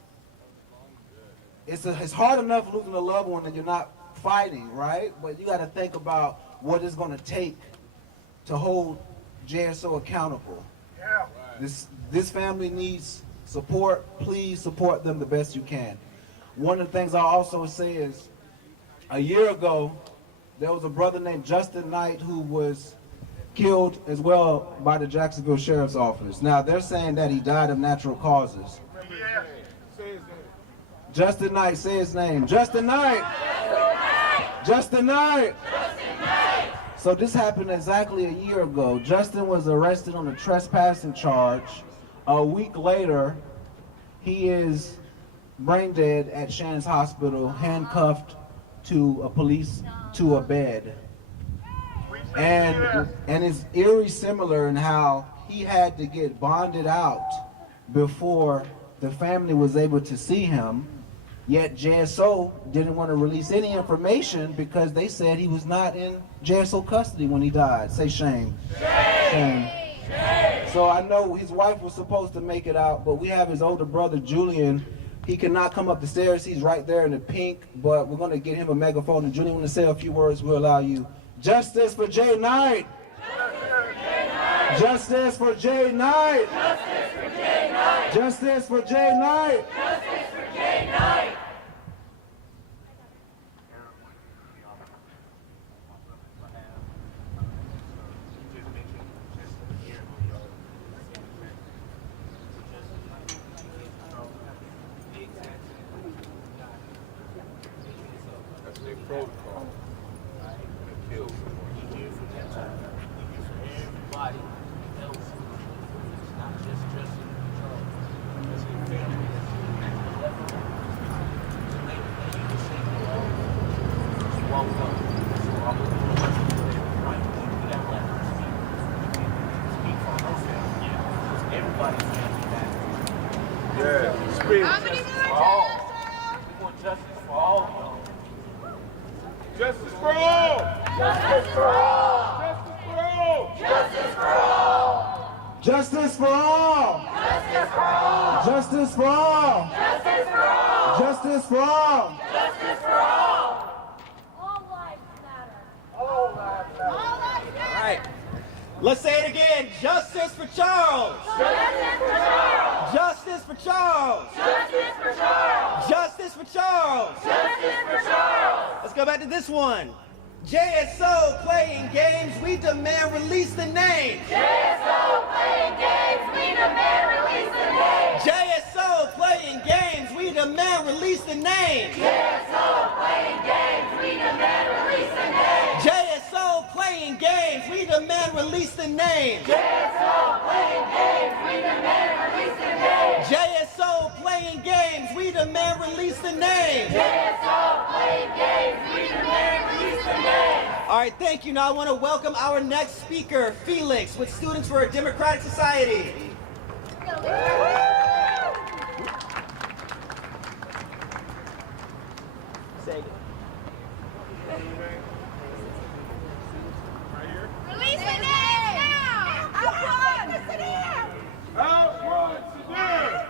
It's hard enough losing a loved one and you're not fighting, right? But you got to think about what it's going to take to hold JSO accountable. This family needs support. Please support them the best you can. One of the things I also say is, a year ago, there was a brother named Justin Knight who was killed as well by the Jacksonville Sheriff's Office. Now, they're saying that he died of natural causes. Justin Knight, say his name. Justin Knight! Justin Knight! So this happened exactly a year ago. Justin was arrested on a trespassing charge. A week later, he is brain dead at Shannon's Hospital, handcuffed to a bed. And it's eerie similar in how he had to get bonded out before the family was able to see him. Yet JSO didn't want to release any information because they said he was not in JSO custody when he died. Say shame. Shame. So I know his wife was supposed to make it out, but we have his older brother, Julian. He cannot come up the stairs. He's right there in the pink, but we're going to get him a megaphone. And Julian, want to say a few words, we'll allow you. Justice for Jay Knight. Justice for Jay Knight. Justice for Jay Knight. Justice for Jay Knight. Yeah, speak. How many more We want justice for all of y'all. Justice for all! Justice for all! Justice for all! Justice for all! Justice for all! Justice for all! Justice for all! Justice for all! Justice for all! All lives matter. All lives matter. All lives matter. All right. Let's say it again. Justice for Charles. Justice for Charles. Justice for Charles. Justice for Charles. Justice for Charles. Justice for Charles. Let's go back to this one. JSO playing games, we demand release the name. JSO playing games, we demand release the name. JSO playing games, we demand release the name. JSO playing games, we demand release the name. JSO playing games, we demand release the name. JSO playing games, we demand release the name. JSO playing games, we demand release the name. JSO playing games, we demand release the name. All right, thank you. Now I want to welcome our next speaker, Felix, with Students for a Democratic Society. Say it. Release the name now! Outrun! Outrun today!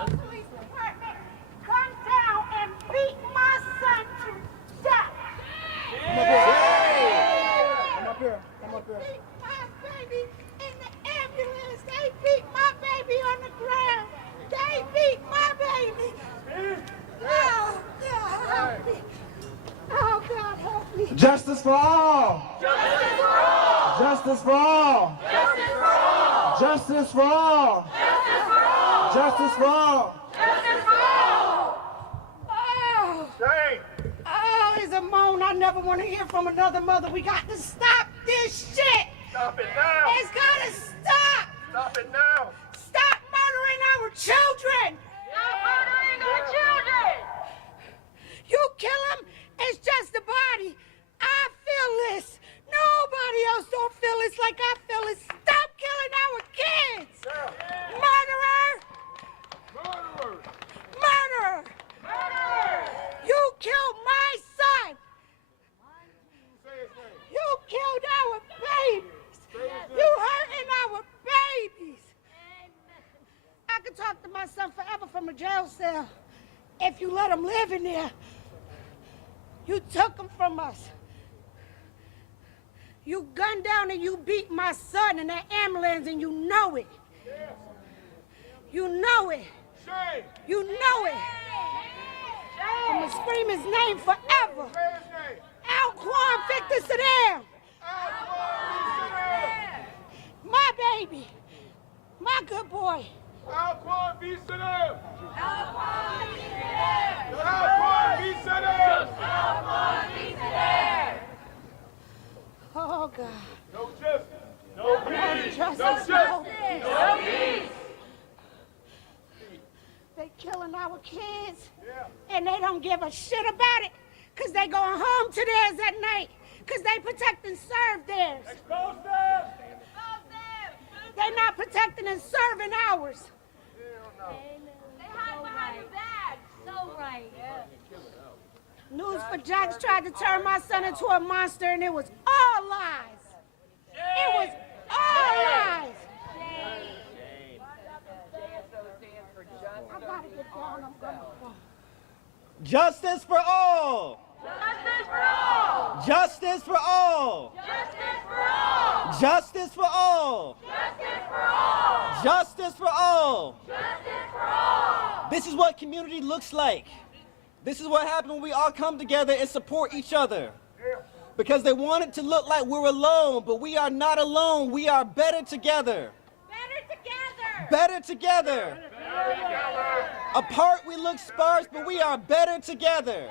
Police Department, come down and beat my son to death. Come up here. Come up here. Beat my baby in the ambulance. They beat my baby on the ground. They beat my baby. Oh, God, help me. Oh, God, help me. Justice for all! Justice for all! Justice for all! Justice for all! Justice for all! Justice for all! Justice for all! Justice for all! Oh! Shame! Oh, it's a moan I never want to hear from another mother. We got to stop this shit! Stop it now! It's gotta stop! Stop it now! Stop murdering our children! Stop murdering our children! You kill them, it's just a body. I feel this. Nobody else don't feel this like I feel it. Stop killing our kids! Murderer! Murderer! Murderer! Murderer! You killed my son! You killed our babies! You hurting our babies! I could talk to my son forever from a jail cell if you let him live in there. You took him from us. You gunned down and you beat my son in that ambulance and you know it. You know it. Shame! You know it. I'm gonna scream his name forever. Alquan Victor Saddam. My baby. My good boy. Alquan v. Saddam! Alquan v. Saddam. Alquan v. Saddam! Alquan v. Saddam. Oh, God. No justice! No peace! Justice. No justice! No peace. They killing our kids, and they don't give a shit about it, because they going home to theirs at night, because they protect and serve theirs. Expose them! They're not protecting and serving ours. They hide behind the bag. So right. News for Jacks tried to turn my son into a monster, and it was all lies. It was all lies. I gotta get down. I'm gonna fall. Justice for all! Justice for all! Justice for all! Justice for all! Justice for all! Justice for all! Justice for all! Justice for all! This is what community looks like. This is what happens when we all come together and support each other. Because they want it to look like we're alone, but we are not alone. We are better together. Better together. Apart we look sparse, but we are better together.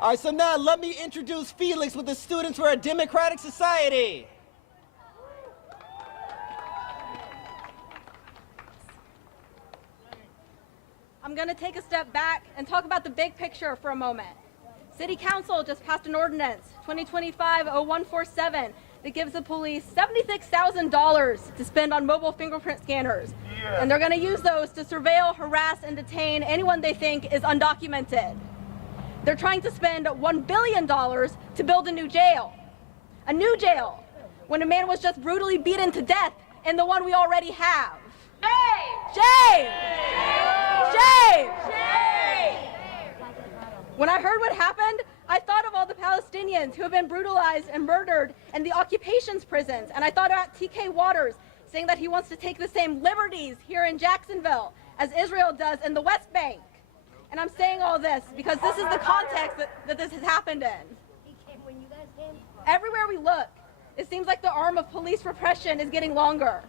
All right, so now let me introduce Felix with the Students for a Democratic Society. I'm going to take a step back and talk about the big picture for a moment. City Council just passed an ordinance, 2025-0147, that gives the police $76,000 to spend on mobile fingerprint scanners. Yeah. And they're going to use those to surveil, harass, and detain anyone they think is undocumented. They're trying to spend $1 billion to build a new jail. A new jail, when a man was just brutally beaten to death in the one we already have. Shame! Shame! Shame! When I heard what happened, I thought of all the Palestinians who have been brutalized and murdered in the occupations prisons, and I thought about TK Waters saying that he wants to take the same liberties here in Jacksonville as Israel does in the West Bank. And I'm saying all this because this is the context that this has happened in. Everywhere we look, it seems like the arm of police repression is getting longer.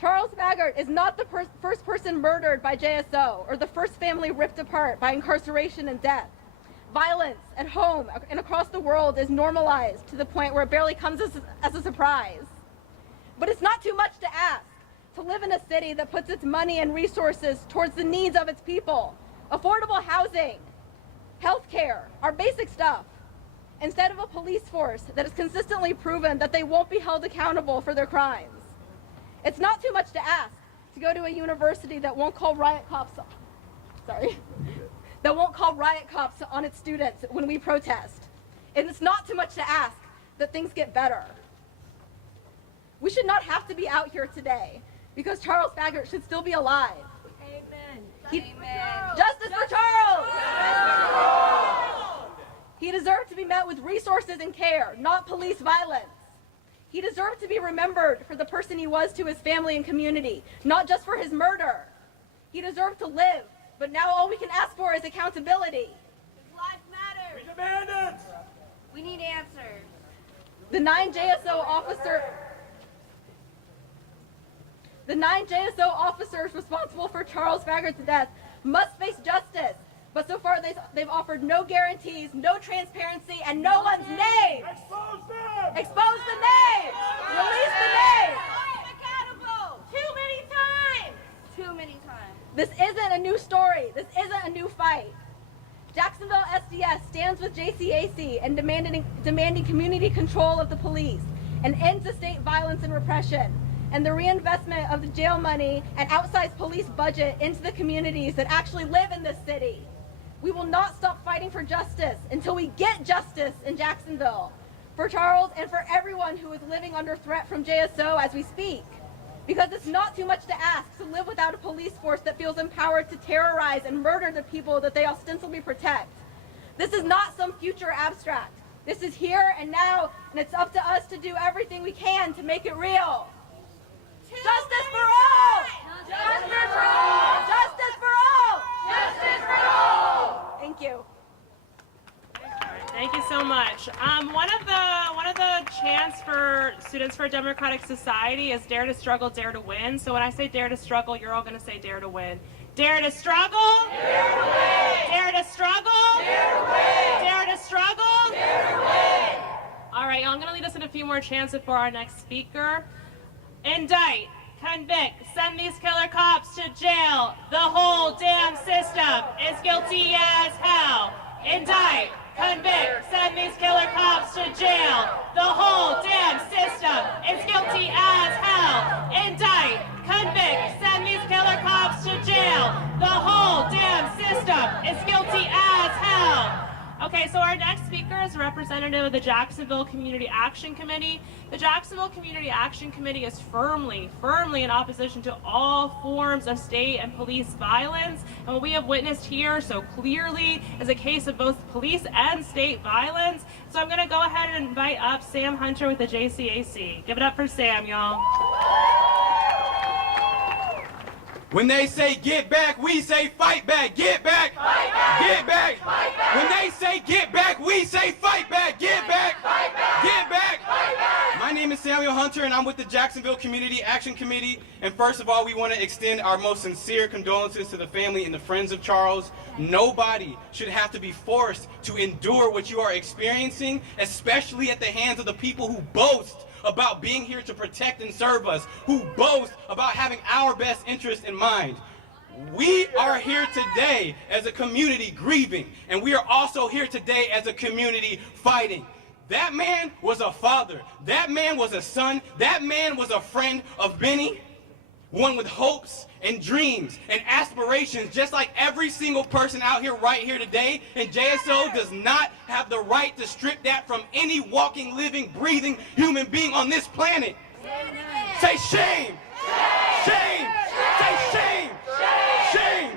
Charles Faggart is not the first person murdered by JSO or the first family ripped apart by incarceration and death. Violence at home and across the world is normalized to the point where it barely comes as a surprise. But it's not too much to ask to live in a city that puts its money and resources towards the needs of its people. Affordable housing, healthcare, our basic stuff, instead of a police force that has consistently proven that they won't be held accountable for their crimes. It's not too much to ask to go to a university that won't call riot cops on its students when we protest. And it's not too much to ask that things get better. We should not have to be out here today because Charles Faggart should still be alive. Amen. Justice for Charles! He deserved to be met with resources and care, not police violence. He deserved to be remembered for the person he was to his family and community, not just for his murder. He deserved to live, but now all we can ask for is accountability. His life matters. We demand it. We need answers. The nine JSO officers responsible for Charles Faggart's death must face justice. But so far, they've offered no guarantees, no transparency, and no one's name. Expose them! Expose the name! Release the name! Accountable! Too many times! Too many times. This isn't a new story. This isn't a new fight. Jacksonville SDS stands with JCAC in demanding community control of the police, an end to state violence and repression, and the reinvestment of the jail money and outsized police budget into the communities that actually live in this city. We will not stop fighting for justice until we get justice in Jacksonville, for Charles and for everyone who is living under threat from JSO as we speak. Because it's not too much to ask to live without a police force that feels empowered to terrorize and murder the people that they ostensibly protect. This is not some future abstract. This is here and now, and it's up to us to do everything we can to make it real. Justice for all! Justice for all! Justice for all! Justice for all! Thank you. Thank you so much. One of the chants for Students for a Democratic Society is dare to struggle, dare to win. So when I say dare to struggle, you're all going to say dare to win. Dare to struggle. Dare to win. Dare to struggle. Dare to win. Dare to struggle. Dare to win. All right, I'm going to lead us in a few more chants before our next speaker. Indict, convict, send these killer cops to jail. The whole damn system is guilty as hell. Indict, convict, send these killer cops to jail. The whole damn system is guilty as hell. Indict, convict, send these killer cops to jail. The whole damn system is guilty as hell. Okay, so our next speaker is a representative of the Jacksonville Community Action Committee. The Jacksonville Community Action Committee is firmly in opposition to all forms of state and police violence. And what we have witnessed here so clearly is a case of both police and state violence. So I'm going to go ahead and invite up Sam Hunter with the JCAC. Give it up for Sam, y'all. When they say get back, we say fight back. Get back. Fight back. Get back. Fight back. When they say get back, we say fight back. Get back. Fight back. Get back. Fight back. My name is Samuel Hunter, and I'm with the Jacksonville Community Action Committee. And first of all, we want to extend our most sincere condolences to the family and the friends of Charles. Nobody should have to be forced to endure what you are experiencing, especially at the hands of the people who boast about being here to protect and serve us, who boast about having our best interest in mind. We are here today as a community grieving, and we are also here today as a community fighting. That man was a father. That man was a son. That man was a friend of Benny, one with hopes and dreams and aspirations, just like every single person out here right here today. And JSO does not have the right to strip that from any walking, living, breathing human being on this planet. Say shame! Shame! Say shame! Shame!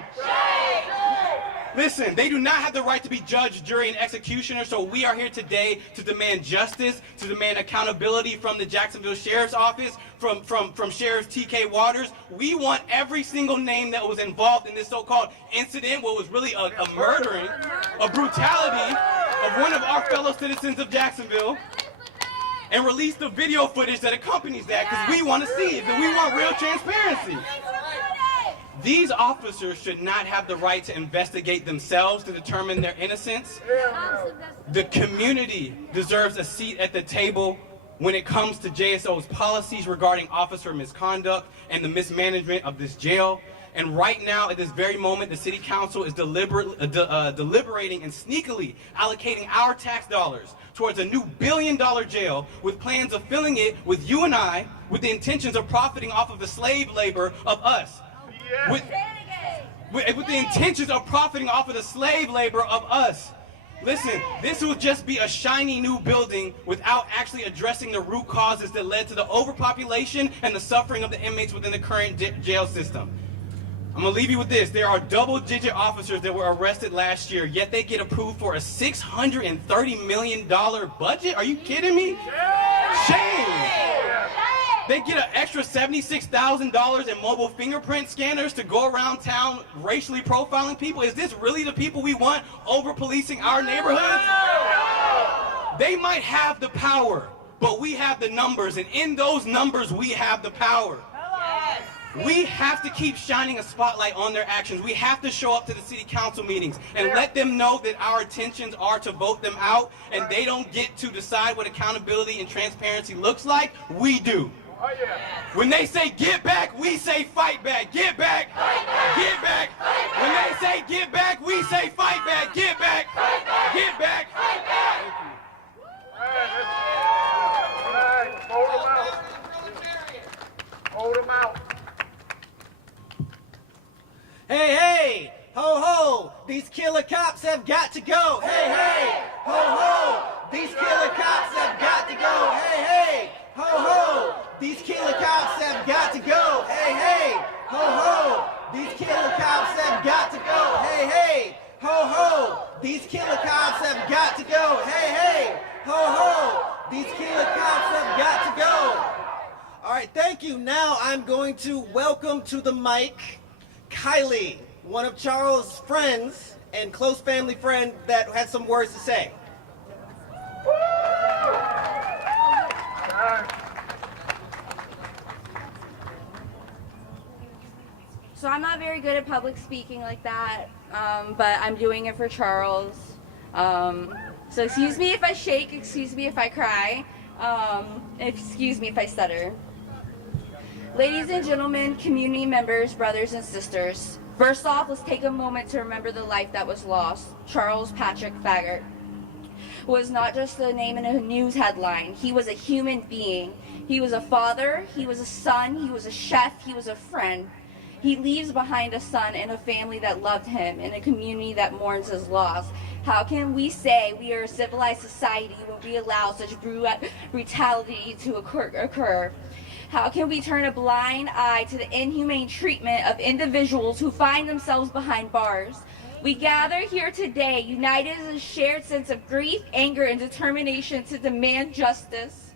Listen, they do not have the right to be judge, jury, and executioner, so we are here today to demand justice, to demand accountability from the Jacksonville Sheriff's Office, from Sheriff T.K. Waters. We want every single name that was involved in this so-called incident, what was really a murdering, a brutality of one of our fellow citizens of Jacksonville, and release the video footage that accompanies that, because we want to see it, and we want real transparency. These officers should not have the right to investigate themselves to determine their innocence. The community deserves a seat at the table when it comes to JSO's policies regarding officer misconduct and the mismanagement of this jail. And right now, at this very moment, the City Council is deliberating and sneakily allocating our tax dollars towards a new $1 billion jail with plans of filling it with you and I, with the intentions of profiting off of the slave labor of us. With the intentions of profiting off of the slave labor of us. Listen, this will just be a shiny new building without actually addressing the root causes that led to the overpopulation and the suffering of the inmates within the current jail system. I'm going to leave you with this. There are double-digit officers that were arrested last year, yet they get approved for a $630 million budget? Are you kidding me? Shame! They get an extra $76,000 in mobile fingerprint scanners to go around town racially profiling people. Is this really the people we want over-policing our neighborhoods? They might have the power, but we have the numbers, and in those numbers, we have the power. We have to keep shining a spotlight on their actions. We have to show up to the city council meetings and let them know that our intentions are to vote them out, and they don't get to decide what accountability and transparency looks like. We do. When they say get back, we say fight back. Get back. Get back. When they say get back, we say fight back. Get back. Get back. Hold them out. Hey, hey, ho, ho, these killer cops have got to go. Hey, hey, ho, ho, these killer cops have got to go. Hey, hey, ho, ho, these killer cops have got to go. Hey, hey, ho, ho, these killer cops have got to go. Hey, hey, ho, ho, these killer cops have got to go. Hey, hey, ho, ho, these killer cops have got to go. All right, thank you. Now I'm going to welcome to the mic Kylie, one of Charles' friends and close family friend that had some words to say. So I'm not very good at public speaking like that, but I'm doing it for Charles. So excuse me if I shake, excuse me if I cry, excuse me if I stutter. Ladies and gentlemen, community members, brothers and sisters, first off, let's take a moment to remember the life that was lost. Charles Patrick Faggart was not just a name in a news headline. He was a human being. He was a father, he was a son, he was a chef, he was a friend. He leaves behind a son and a family that loved him and a community that mourns his loss. How can we say we are a civilized society when we allow such brutality to occur? How can we turn a blind eye to the inhumane treatment of individuals who find themselves behind bars? We gather here today, united in a shared sense of grief, anger, and determination to demand justice.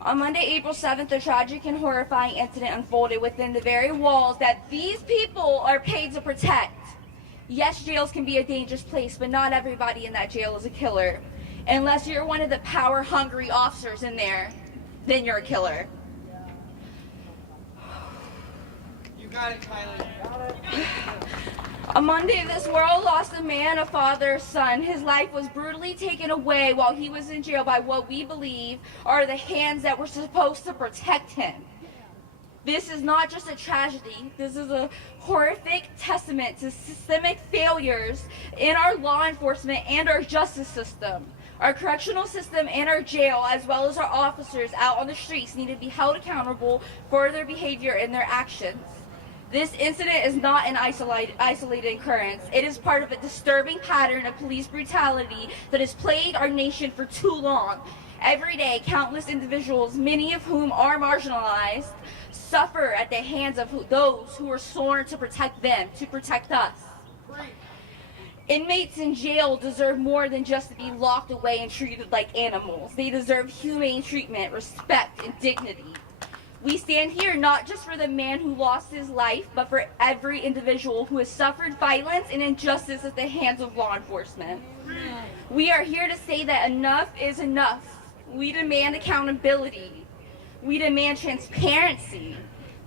On Monday, April 7th, a tragic and horrifying incident unfolded within the very walls that these people are paid to protect. Yes, jails can be a dangerous place, but not everybody in that jail is a killer. Unless you're one of the power-hungry officers in there, then you're a killer. Got it, Kylie. On Monday, this world lost a man, a father, a son. His life was brutally taken away while he was in jail by what we believe are the hands that were supposed to protect him. This is not just a tragedy. This is a horrific testament to systemic failures in our law enforcement and our justice system. Our correctional system and our jail, as well as our officers out on the streets, need to be held accountable for their behavior and their actions. This incident is not an isolated occurrence. It is part of a disturbing pattern of police brutality that has plagued our nation for too long. Every day, countless individuals, many of whom are marginalized, suffer at the hands of those who are sworn to protect them, to protect us. Inmates in jail deserve more than just to be locked away and treated like animals. They deserve humane treatment, respect, and dignity. We stand here not just for the man who lost his life, but for every individual who has suffered violence and injustice at the hands of law enforcement. We are here to say that enough is enough. We demand accountability. We demand transparency.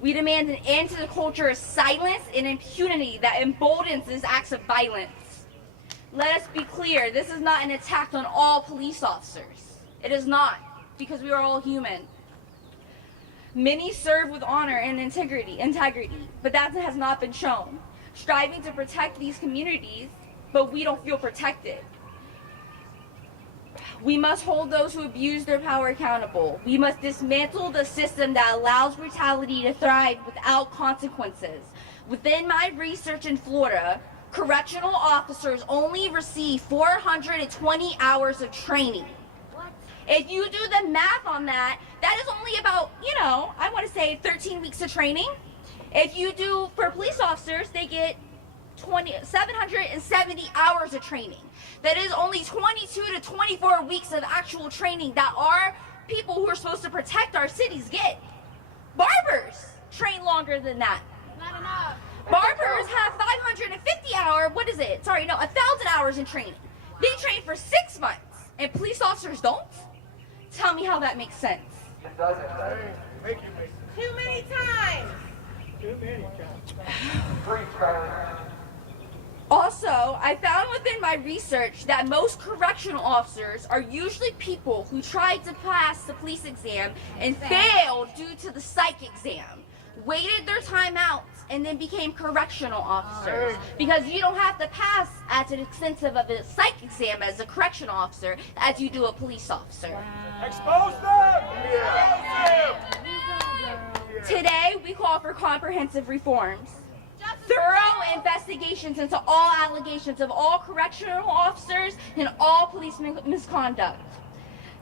We demand an end to the culture of silence and impunity that emboldens these acts of violence. Let us be clear, this is not an attack on all police officers. It is not, because we are all human. Many serve with honor and integrity, but that has not been shown. Striving to protect these communities, but we don't feel protected. We must hold those who abuse their power accountable. We must dismantle the system that allows brutality to thrive without consequences. Within my research in Florida, correctional officers only receive 420 hours of training. If you do the math on that, that is only about, I want to say 13 weeks of training. If you do, for police officers, they get 770 hours of training. That is only 22 to 24 weeks of actual training that our people who are supposed to protect our cities get. Barbers train longer than that. Not enough. Barbers have 1,000 hours in training. They train for 6 months, and police officers don't? Tell me how that makes sense. It doesn't. Too many times. Also, I found within my research that most correctional officers are usually people who tried to pass the police exam and failed due to the psych exam, waited their time out, and then became correctional officers. Because you don't have to pass as extensive of a psych exam as a correctional officer as you do a police officer. Expose them! Today, we call for comprehensive reforms. Thorough investigations into all allegations of all correctional officers and all police misconduct.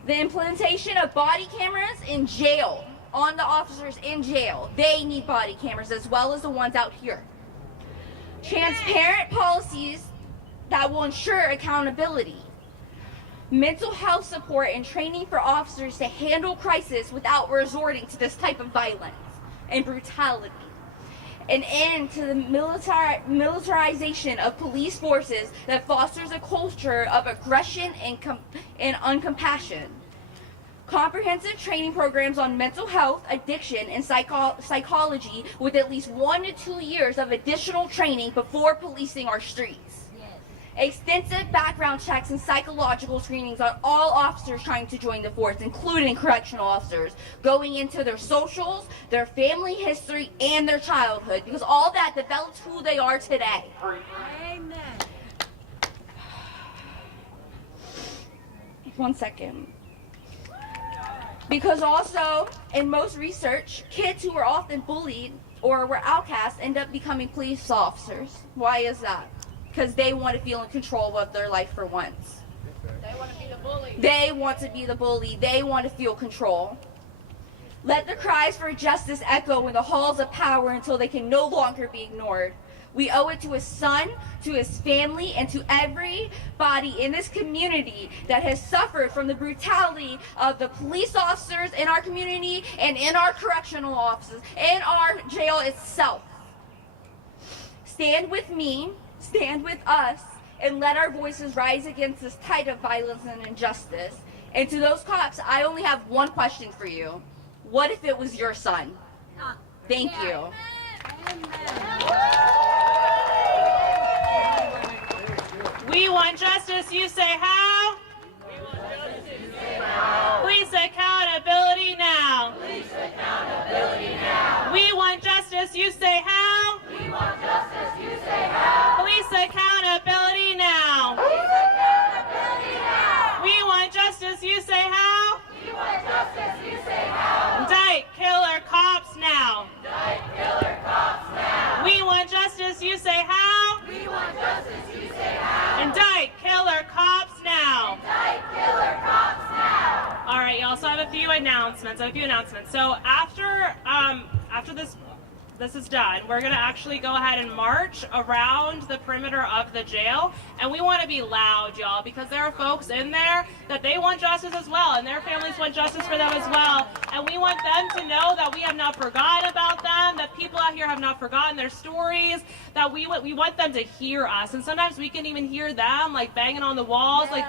The implementation of body cameras in jail, on the officers in jail. They need body cameras as well as the ones out here. Transparent policies that will ensure accountability. Mental health support and training for officers to handle crisis without resorting to this type of violence and brutality. An end to the militarization of police forces that fosters a culture of aggression and uncompassion. Comprehensive training programs on mental health, addiction, and psychology with at least 1 to 2 years of additional training before policing our streets. Extensive background checks and psychological screenings on all officers trying to join the force, including correctional officers, going into their socials, their family history, and their childhood, because all that develops who they are today. Amen. 1 second. Because also, in most research, kids who were often bullied or were outcasts end up becoming police officers. Why is that? Because they want to feel in control of their life for once. They want to be the bully. They want to be the bully. They want to feel control. Let the cries for justice echo in the halls of power until they can no longer be ignored. We owe it to his son, to his family, and to everybody in this community that has suffered from the brutality of the police officers in our community and in our correctional offices, in our jail itself. Stand with me, stand with us, and let our voices rise against this type of violence and injustice. And to those cops, I only have one question for you. What if it was your son? Thank you. We want justice, you say how? Police accountability now. Police accountability now. We justice, you say how? We want justice, you say how? Police accountability now. Police accountability now. We want justice, you say how? We want justice, you say how? Indict killer cops now. Indict killer cops now. We want justice, you say how? We want justice, you say how? Indict killer cops now. Indict killer cops now. All right, y'all. So I have a few announcements. So after this is done, we're going to actually go ahead and march around the perimeter of the jail, and we want to be loud, y'all, because there are folks in there that they want justice as well, and their families want justice for them as well, and we want them to know that we have not forgotten about them, that people out here have not forgotten their stories, that we want them to hear us, and sometimes we can even hear them like banging on the walls, like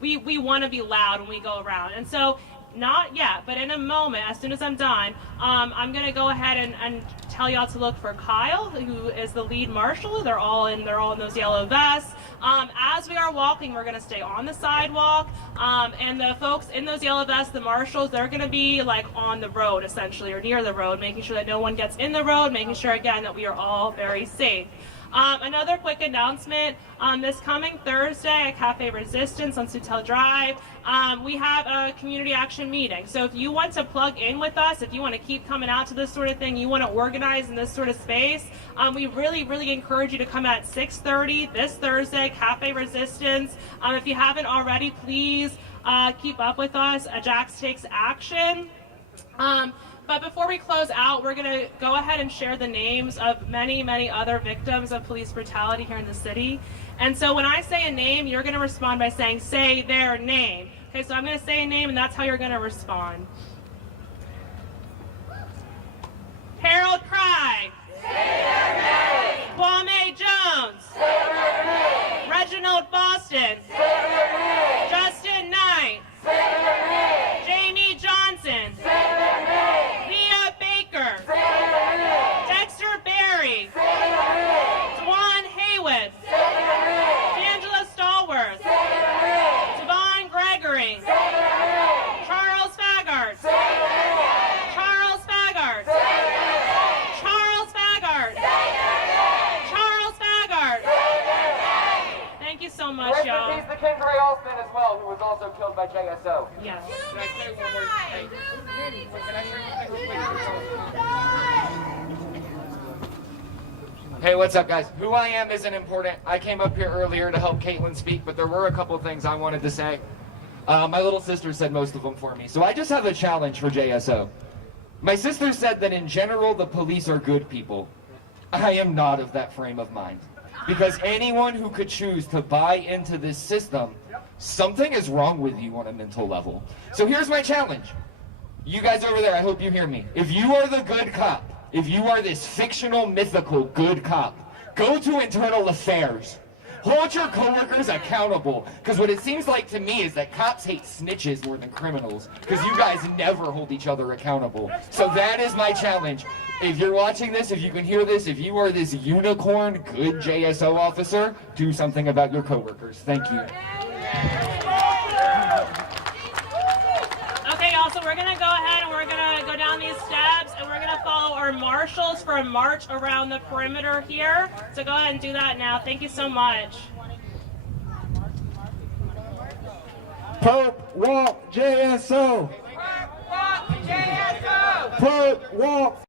we want to be loud when we go around. And so not yet, but in a moment, as soon as I'm done, I'm going to go ahead and tell y'all to look for Kyle, who is the lead marshal. They're all in those yellow vests. As we are walking, we're going to stay on the sidewalk, and the folks in those yellow vests, the marshals, they're going to be like on the road essentially, or near the road, making sure that no one gets in the road, making sure again that we are all very safe. Another quick announcement, this coming Thursday at Cafe Resistance on Sutel Drive, we have a community action meeting. So if you want to plug in with us, if you want to keep coming out to this sort of thing, you want to organize in this sort of space, we really, really encourage you to come at 6:30 this Thursday, Cafe Resistance. If you haven't already, please keep up with us at Jax Takes Action. But before we close out, we're going to go ahead and share the names of many, many other victims of police brutality here in the city. And so when I say a name, you're going to respond by saying, say their name. Okay, so I'm going to say a name, and that's how you're going to respond. Harold Cry. Say their name. Kwame Jones. Say their name. Reginald Boston. Say their name. Justin Knight. Say their name. Jamie Johnson. Say their name. Leah Baker. Say their name. Dexter Berry. Say their name. Dwan Haywood. Say their name. D'Angela Stallworth. Say their name. Devon Gregory. Say their name. Charles Faggart. Say their name. Charles Faggart. Say their name. Charles Faggart. Say their name. Charles Faggart. Say their name. Thank you so much, y'all. Rest in peace to Kendra Alston as well, who was also killed by JSO. Yes. Hey, what's up, guys? Who I am isn't important. I came up here earlier to help Caitlin speak, but there were a couple things I wanted to say. My little sister said most of them for me, so I just have a challenge for JSO. My sister said that in general, the police are good people. I am not of that frame of mind. Because anyone who could choose to buy into this system, something is wrong with you on a mental level. So here's my challenge. You guys over there, I hope you hear me. If you are the good cop, if you are this fictional, mythical good cop, go to internal affairs. Hold your coworkers accountable. Because what it seems like to me is that cops hate snitches more than criminals. Because you guys never hold each other accountable. So that is my challenge. If you're watching this, if you can hear this, if you are this unicorn good JSO officer, do something about your coworkers. Thank you. Okay, y'all, so we're going to go ahead and we're going to go down these steps and we're going to follow our marshals for a march around the perimeter here. So go ahead and do that now. Thank you so much. Pope walk JSO. Walk, JSO! Pope walk.